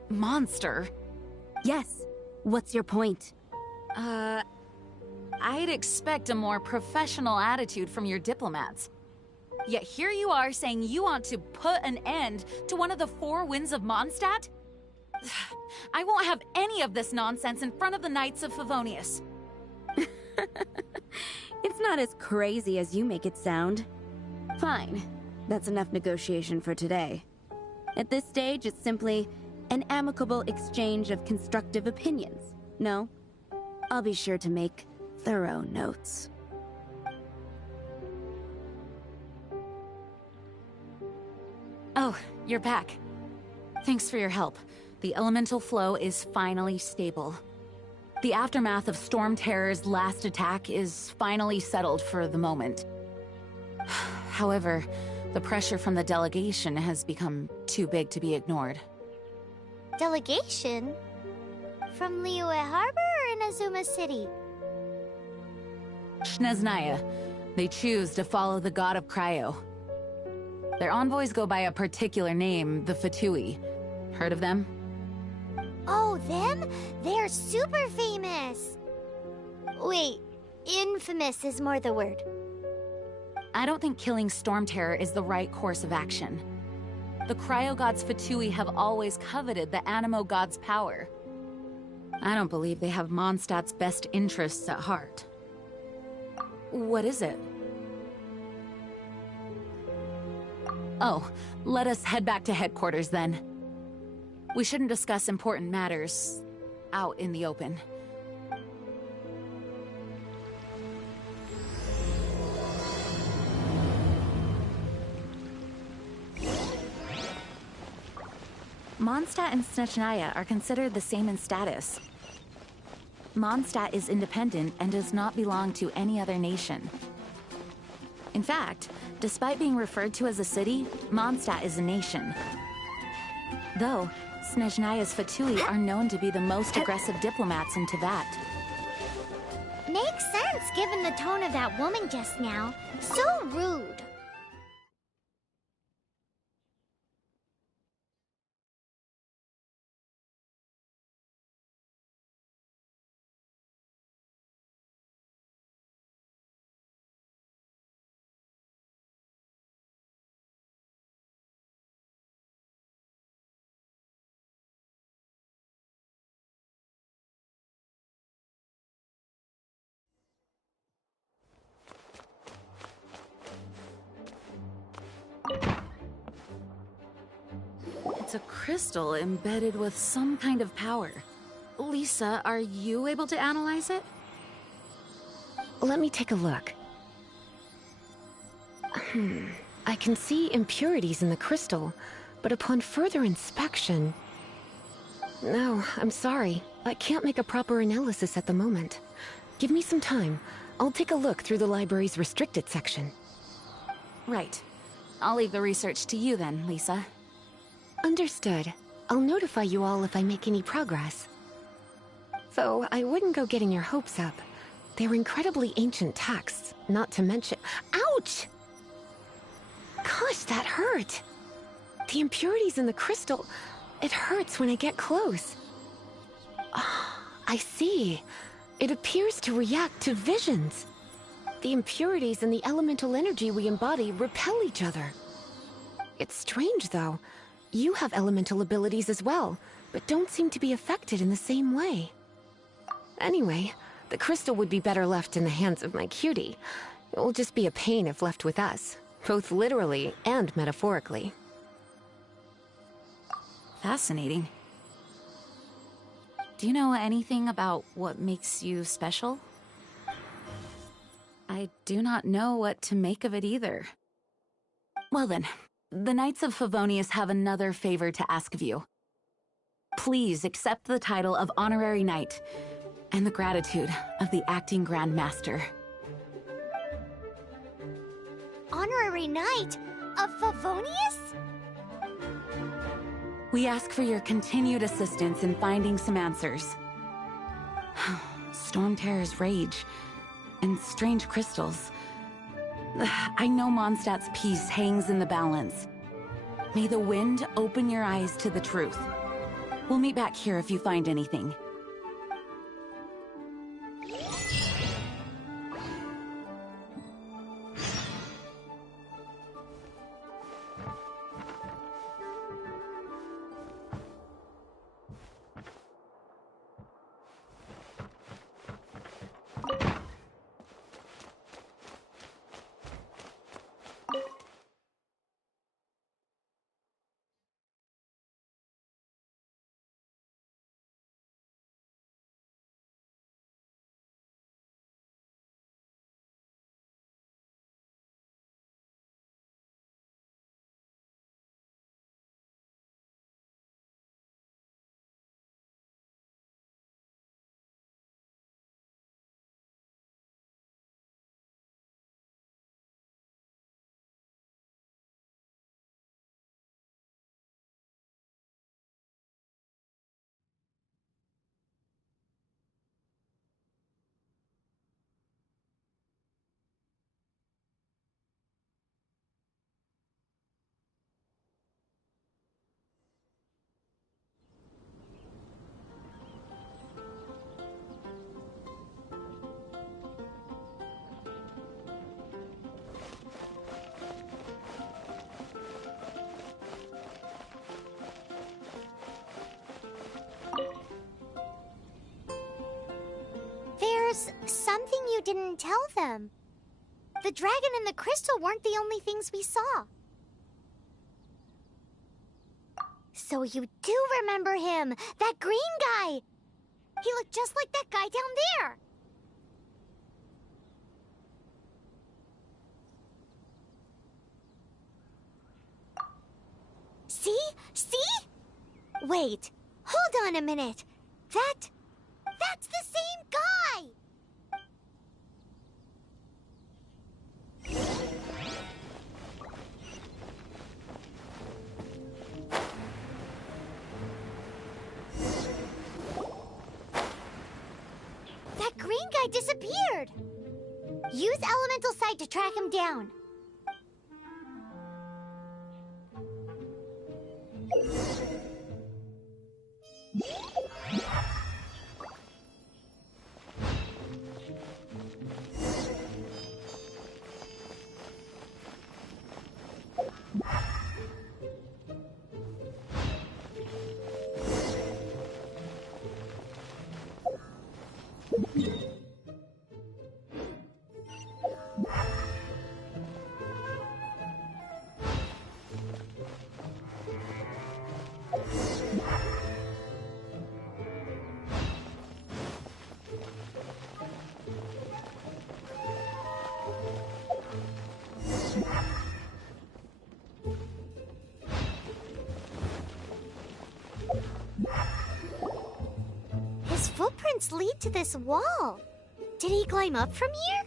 Monster? Yes. What's your point? I'd expect a more professional attitude from your diplomats. Yet here you are saying you want to put an end to one of the four winds of Mondstadt? I won't have any of this nonsense in front of the Knights of Favonius. It's not as crazy as you make it sound. Fine. That's enough negotiation for today. At this stage, it's simply an amicable exchange of constructive opinions. No? I'll be sure to make thorough notes. Oh, you're back. Thanks for your help. The elemental flow is finally stable. The aftermath of Storm Terror's last attack is finally settled for the moment. However, the pressure from the delegation has become too big to be ignored. Delegation? From Liyue Harbor or Inazuma City? Snezhnaya. They choose to follow the god of Cryo. Their envoys go by a particular name, the Fatui. Heard of them? Oh, them? They're super famous! Wait, infamous is more the word. I don't think killing Storm Terror is the right course of action. The Cryo God's Fatui have always coveted the Animo God's power. I don't believe they have Mondstadt's best interests at heart. What is it? Oh, let us head back to headquarters then. We shouldn't discuss important matters out in the open. Mondstadt and Snezhnaya are considered the same in status. Mondstadt is independent and does not belong to any other nation. In fact, despite being referred to as a city, Mondstadt is a nation. Though, Snezhnaya's Fatui are known to be the most aggressive diplomats in Teyvat. Makes sense given the tone of that woman just now. So rude. It's a crystal embedded with some kind of power. Lisa, are you able to analyze it? Let me take a look. I can see impurities in the crystal, but upon further inspection... No, I'm sorry. I can't make a proper analysis at the moment. Give me some time. I'll take a look through the library's restricted section. Right. I'll leave the research to you then, Lisa. Understood. I'll notify you all if I make any progress. Though, I wouldn't go getting your hopes up. They're incredibly ancient texts, not to mention— Ouch! Gosh, that hurt! The impurities in the crystal— it hurts when I get close. I see. It appears to react to visions. The impurities and the elemental energy we embody repel each other. It's strange, though. You have elemental abilities as well, but don't seem to be affected in the same way. Anyway, the crystal would be better left in the hands of my cutie. It will just be a pain if left with us, both literally and metaphorically. Fascinating. Do you know anything about what makes you special? I do not know what to make of it either. Well then, the Knights of Favonius have another favor to ask of you. Please accept the title of Honorary Knight and the gratitude of the Acting Grand Master. Honorary Knight of Favonius? We ask for your continued assistance in finding some answers. Storm Terror's rage, and strange crystals. I know Mondstadt's peace hangs in the balance. May the wind open your eyes to the truth. We'll meet back here if you find anything. There's something you didn't tell them. The dragon and the crystal weren't the only things we saw. So you do remember him, that green guy. He looked just like that guy down there. See? See? Wait, hold on a minute. That's the same guy! That green guy disappeared! Use Elemental Sight to track him down. His footprints lead to this wall. Did he climb up from here?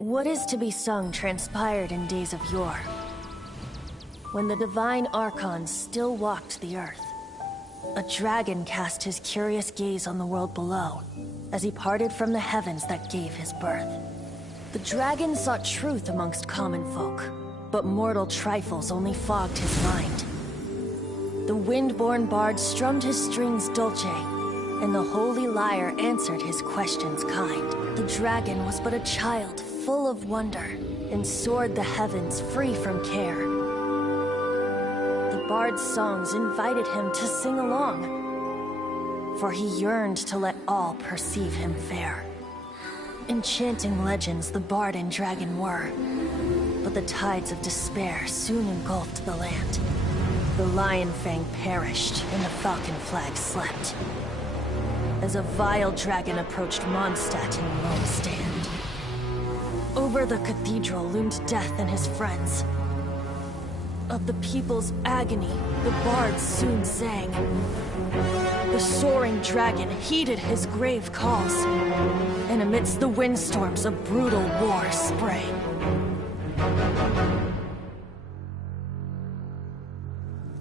What is to be sung transpired in days of yore, when the divine archons still walked the earth. A dragon cast his curious gaze on the world below, as he parted from the heavens that gave his birth. The dragon sought truth amongst common folk, but mortal trifles only fogged his mind. The wind-born bard strummed his strings dulce, and the holy lyre answered his questions kind. The dragon was but a child full of wonder, and soared the heavens free from care. The bard's songs invited him to sing along, for he yearned to let all perceive him fair. Enchanting legends the bard and dragon were, but the tides of despair soon engulfed the land. The lion fang perished, and the falcon flag slept, as a vile dragon approached Mondstadt in lone stand. Over the cathedral loomed death and his friends. Of the people's agony, the bards soon sang. The soaring dragon heeded his grave calls, and amidst the windstorms a brutal war sprang.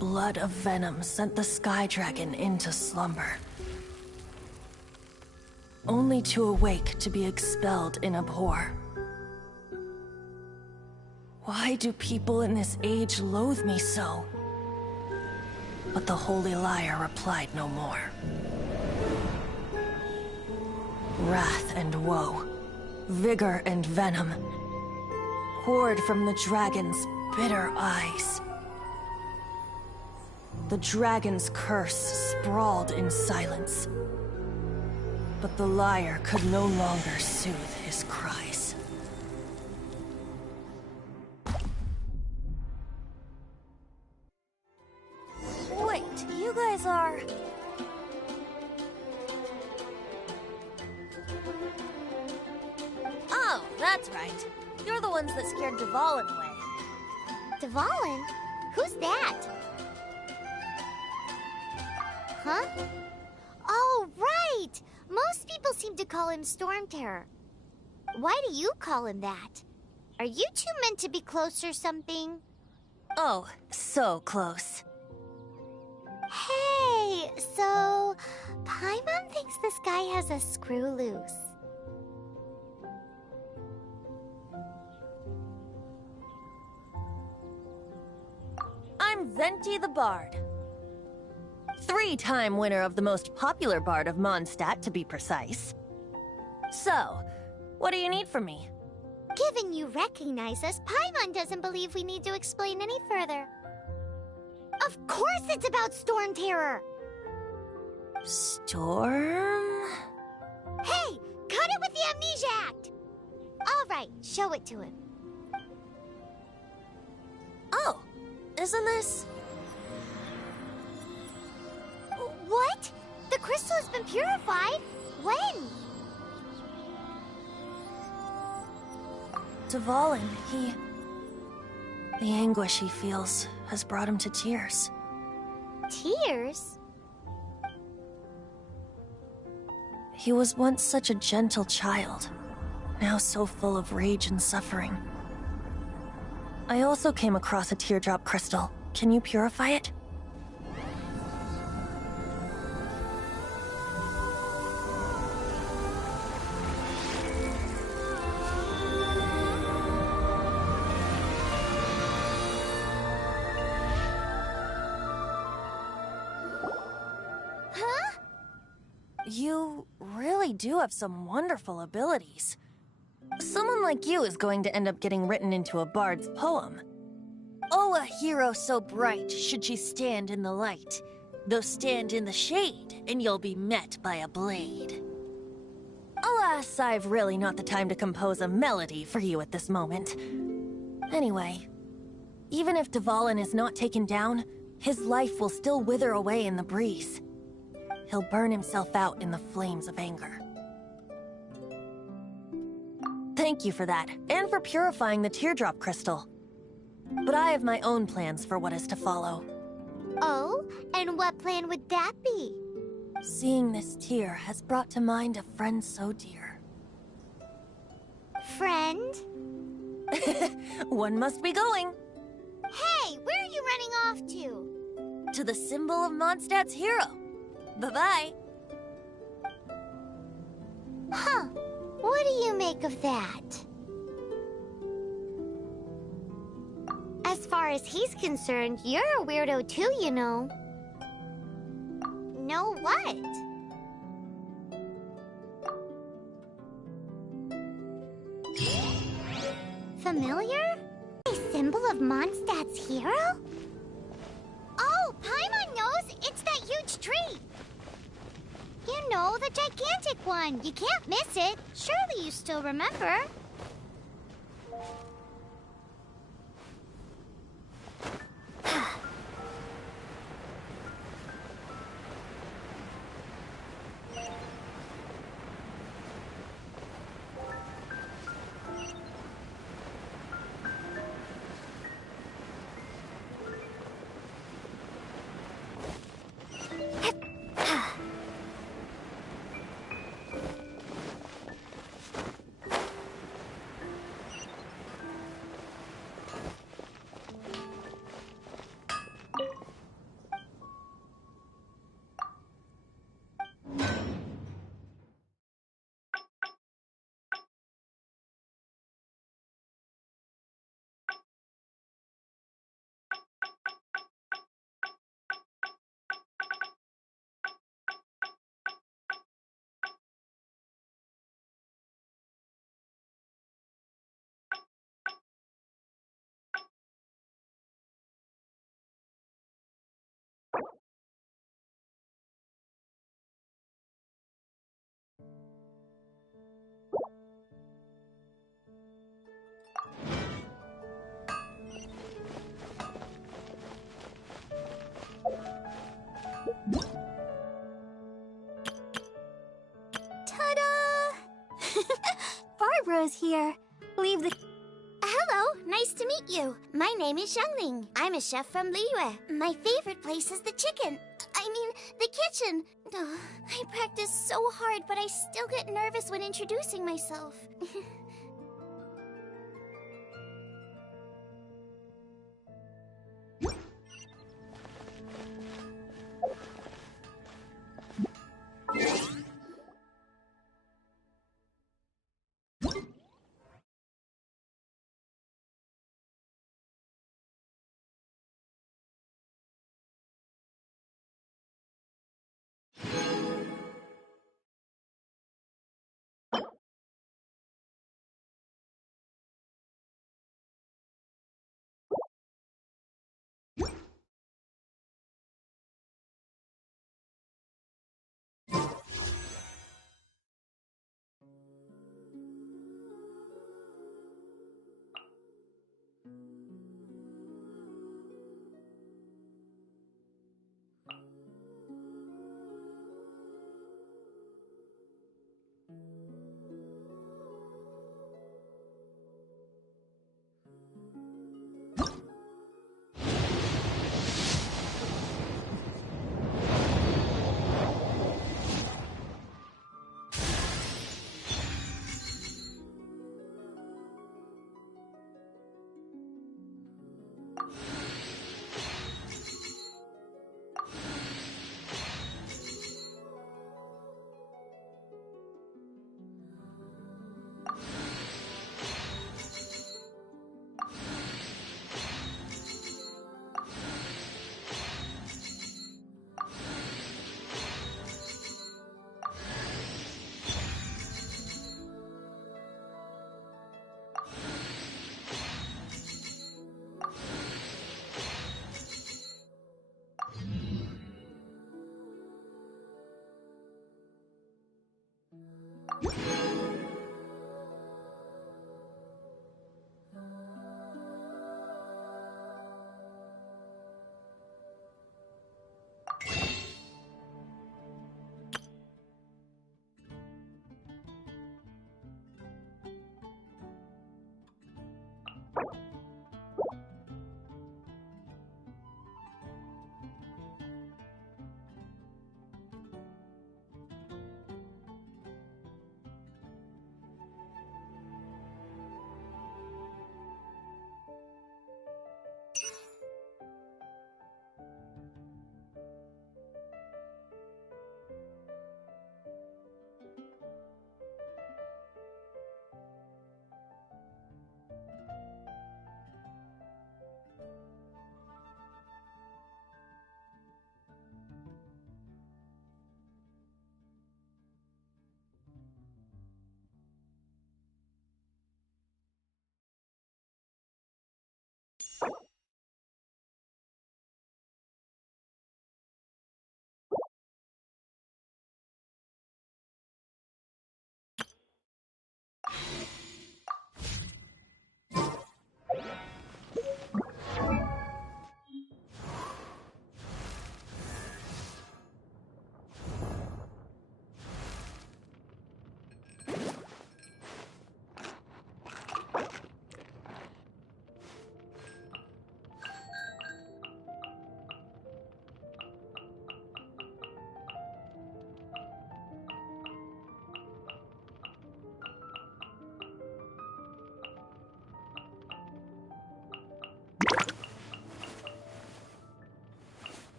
Blood of venom sent the sky dragon into slumber, only to awake to be expelled in abhor. Why do people in this age loathe me so? But the holy lyre replied no more. Wrath and woe, vigor and venom, poured from the dragon's bitter eyes. The dragon's curse sprawled in silence, but the lyre could no longer soothe his cries. Wait, you guys are... Oh, that's right. You're the ones that scared Dvalin away. Dvalin? Who's that? Huh? Oh, right! Most people seem to call him Storm Terror. Why do you call him that? Are you two meant to be close or something? Oh, so close. Hey, so... Paimon thinks this guy has a screw loose. I'm Venti the Bard. 3-time winner of the most popular bard of Mondstadt, to be precise. So, what do you need from me? Given you recognize us, Paimon doesn't believe we need to explain any further. Of course it's about Storm Terror! Storm? Hey! Cut it with the Amnesia Act! Alright, show it to him. Oh, isn't this... What? The crystal has been purified? When? Dvalin, the anguish he feels has brought him to tears. Tears? He was once such a gentle child, now so full of rage and suffering. I also came across a teardrop crystal. Can you purify it? You really do have some wonderful abilities. Someone like you is going to end up getting written into a bard's poem. Oh, a hero so bright should she stand in the light, though stand in the shade, and you'll be met by a blade. Alas, I've really not the time to compose a melody for you at this moment. Anyway, even if Dvalin is not taken down, his life will still wither away in the breeze. He'll burn himself out in the flames of anger. Thank you for that, and for purifying the teardrop crystal. But I have my own plans for what is to follow. Oh? And what plan would that be? Seeing this tear has brought to mind a friend so dear. friend. One must be going. Hey, where are you running off to? To the symbol of Mondstadt's hero. Bye-bye. Huh. What do you make of that? As far as he's concerned, you're a weirdo too, you know. Know what? Familiar? A symbol of Mondstadt's hero? Oh, Paimon knows! It's that huge tree! You know, the gigantic one! You can't miss it! Surely you still remember? Ta-da! Barbara's here. Leave the... Hello, nice to meet you. My name is Xiangling. I'm a chef from Liyue. My favorite place is the chicken. I mean, the kitchen. Ugh, I practice so hard, but I still get nervous when introducing myself.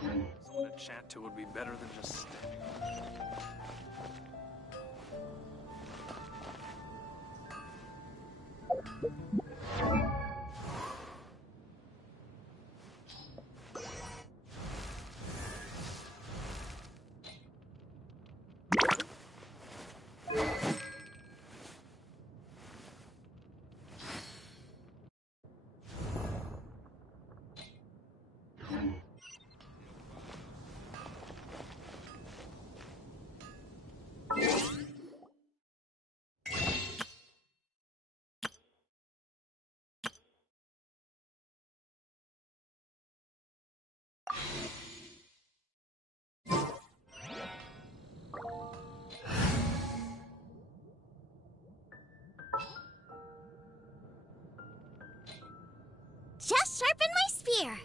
Someone to chat to would be better than just standing. Just sharpen my spear.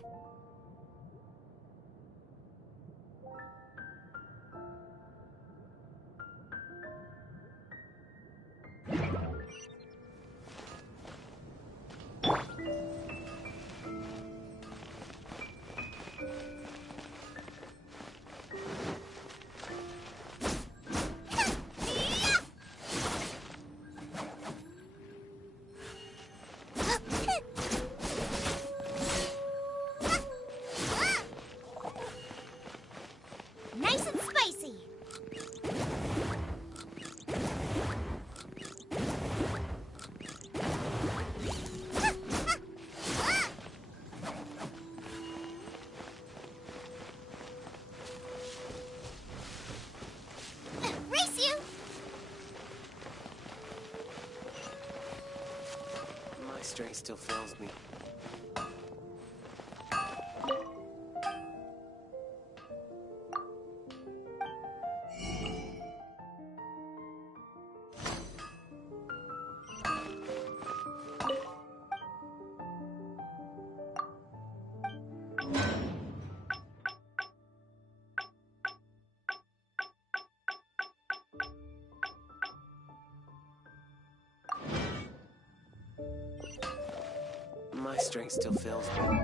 Nice and spicy. Race you! My strength still fails me. My strength still fails me.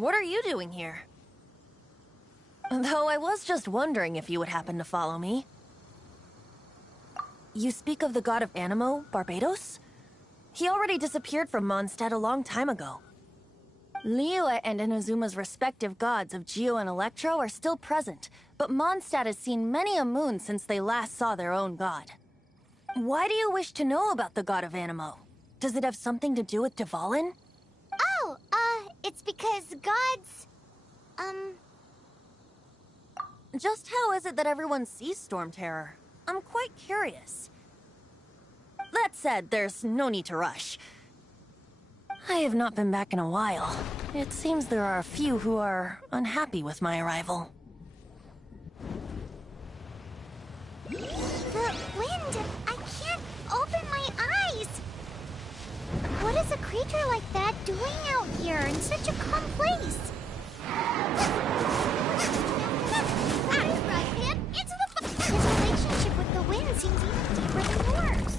What are you doing here? Though I was just wondering if you would happen to follow me. You speak of the god of Animo, Barbados? He already disappeared from Mondstadt a long time ago. Liyue and Inazuma's respective gods of Geo and Electro are still present, but Mondstadt has seen many a moon since they last saw their own god. Why do you wish to know about the god of Animo? Does it have something to do with Dvalin? Oh, it's because gods... Just how is it that everyone sees Storm Terror? I'm quite curious. That said, there's no need to rush. I have not been back in a while. It seems there are a few who are unhappy with my arrival. The wind! I can't open my eyes! What is a creature like that doing out here in such a calm place? His relationship with the wind seems even deeper than yours.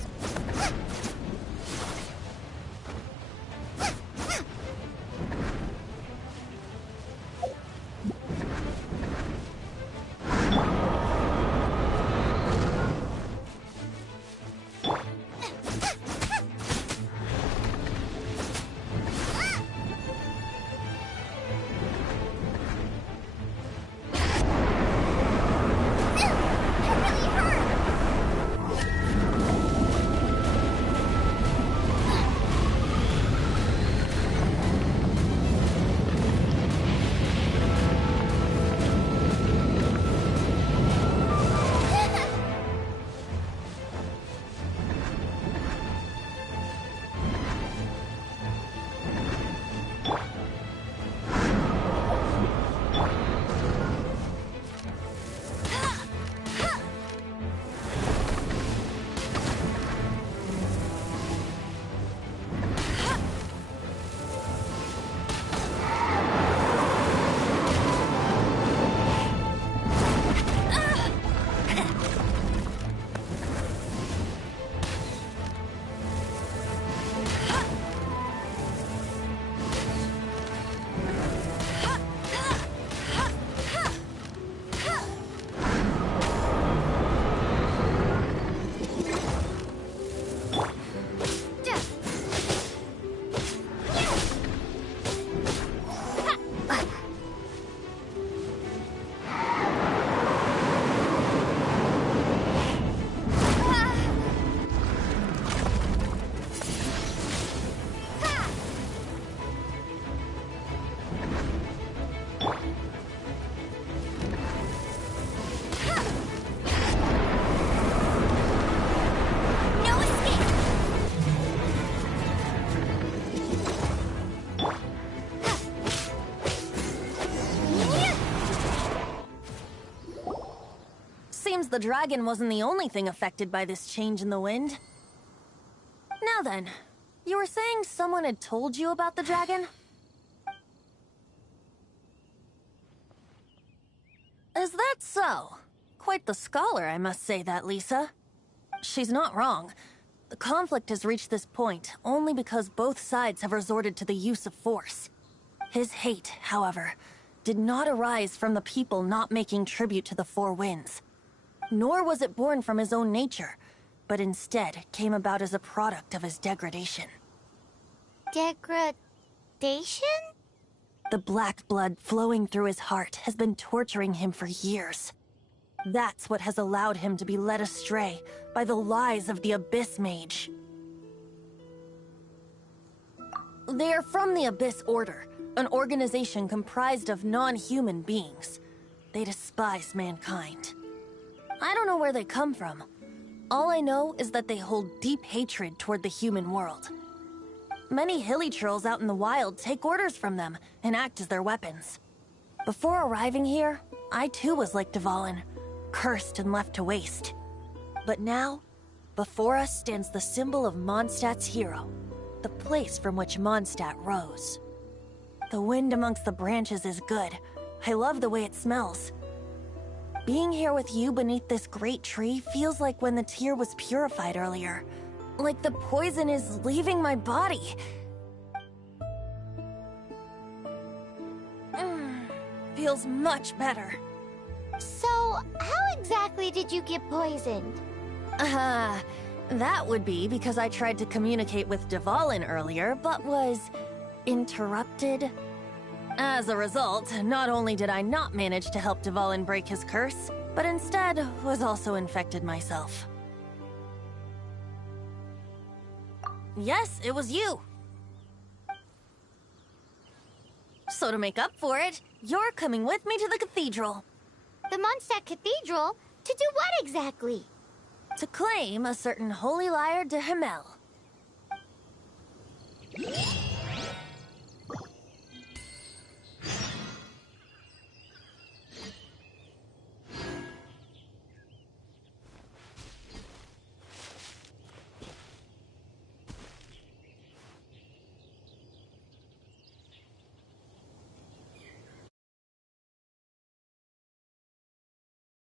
The dragon wasn't the only thing affected by this change in the wind. Now then, you were saying someone had told you about the dragon? Is that so? Quite the scholar, I must say that, Lisa. She's not wrong. The conflict has reached this point only because both sides have resorted to the use of force. His hate, however, did not arise from the people not making tribute to the Four Winds. Nor was it born from his own nature, but instead came about as a product of his degradation. Degradation? The black blood flowing through his heart has been torturing him for years. That's what has allowed him to be led astray by the lies of the Abyss Mage. They are from the Abyss Order, an organization comprised of non-human beings. They despise mankind. I don't know where they come from. All I know is that they hold deep hatred toward the human world. Many hilly trolls out in the wild take orders from them and act as their weapons. Before arriving here, I too was like Dvalin, cursed and left to waste. But now, before us stands the symbol of Mondstadt's hero, the place from which Mondstadt rose. The wind amongst the branches is good. I love the way it smells. Being here with you beneath this great tree feels like when the tear was purified earlier. Like the poison is leaving my body. feels much better. So, how exactly did you get poisoned? That would be because I tried to communicate with Dvalin earlier, but was interrupted. As a result, not only did I not manage to help Dvalin break his curse, but instead was also infected myself. Yes, it was you. So to make up for it, you're coming with me to the cathedral. The Mondstadt Cathedral? To do what exactly? To claim a certain holy lyre de Himmel.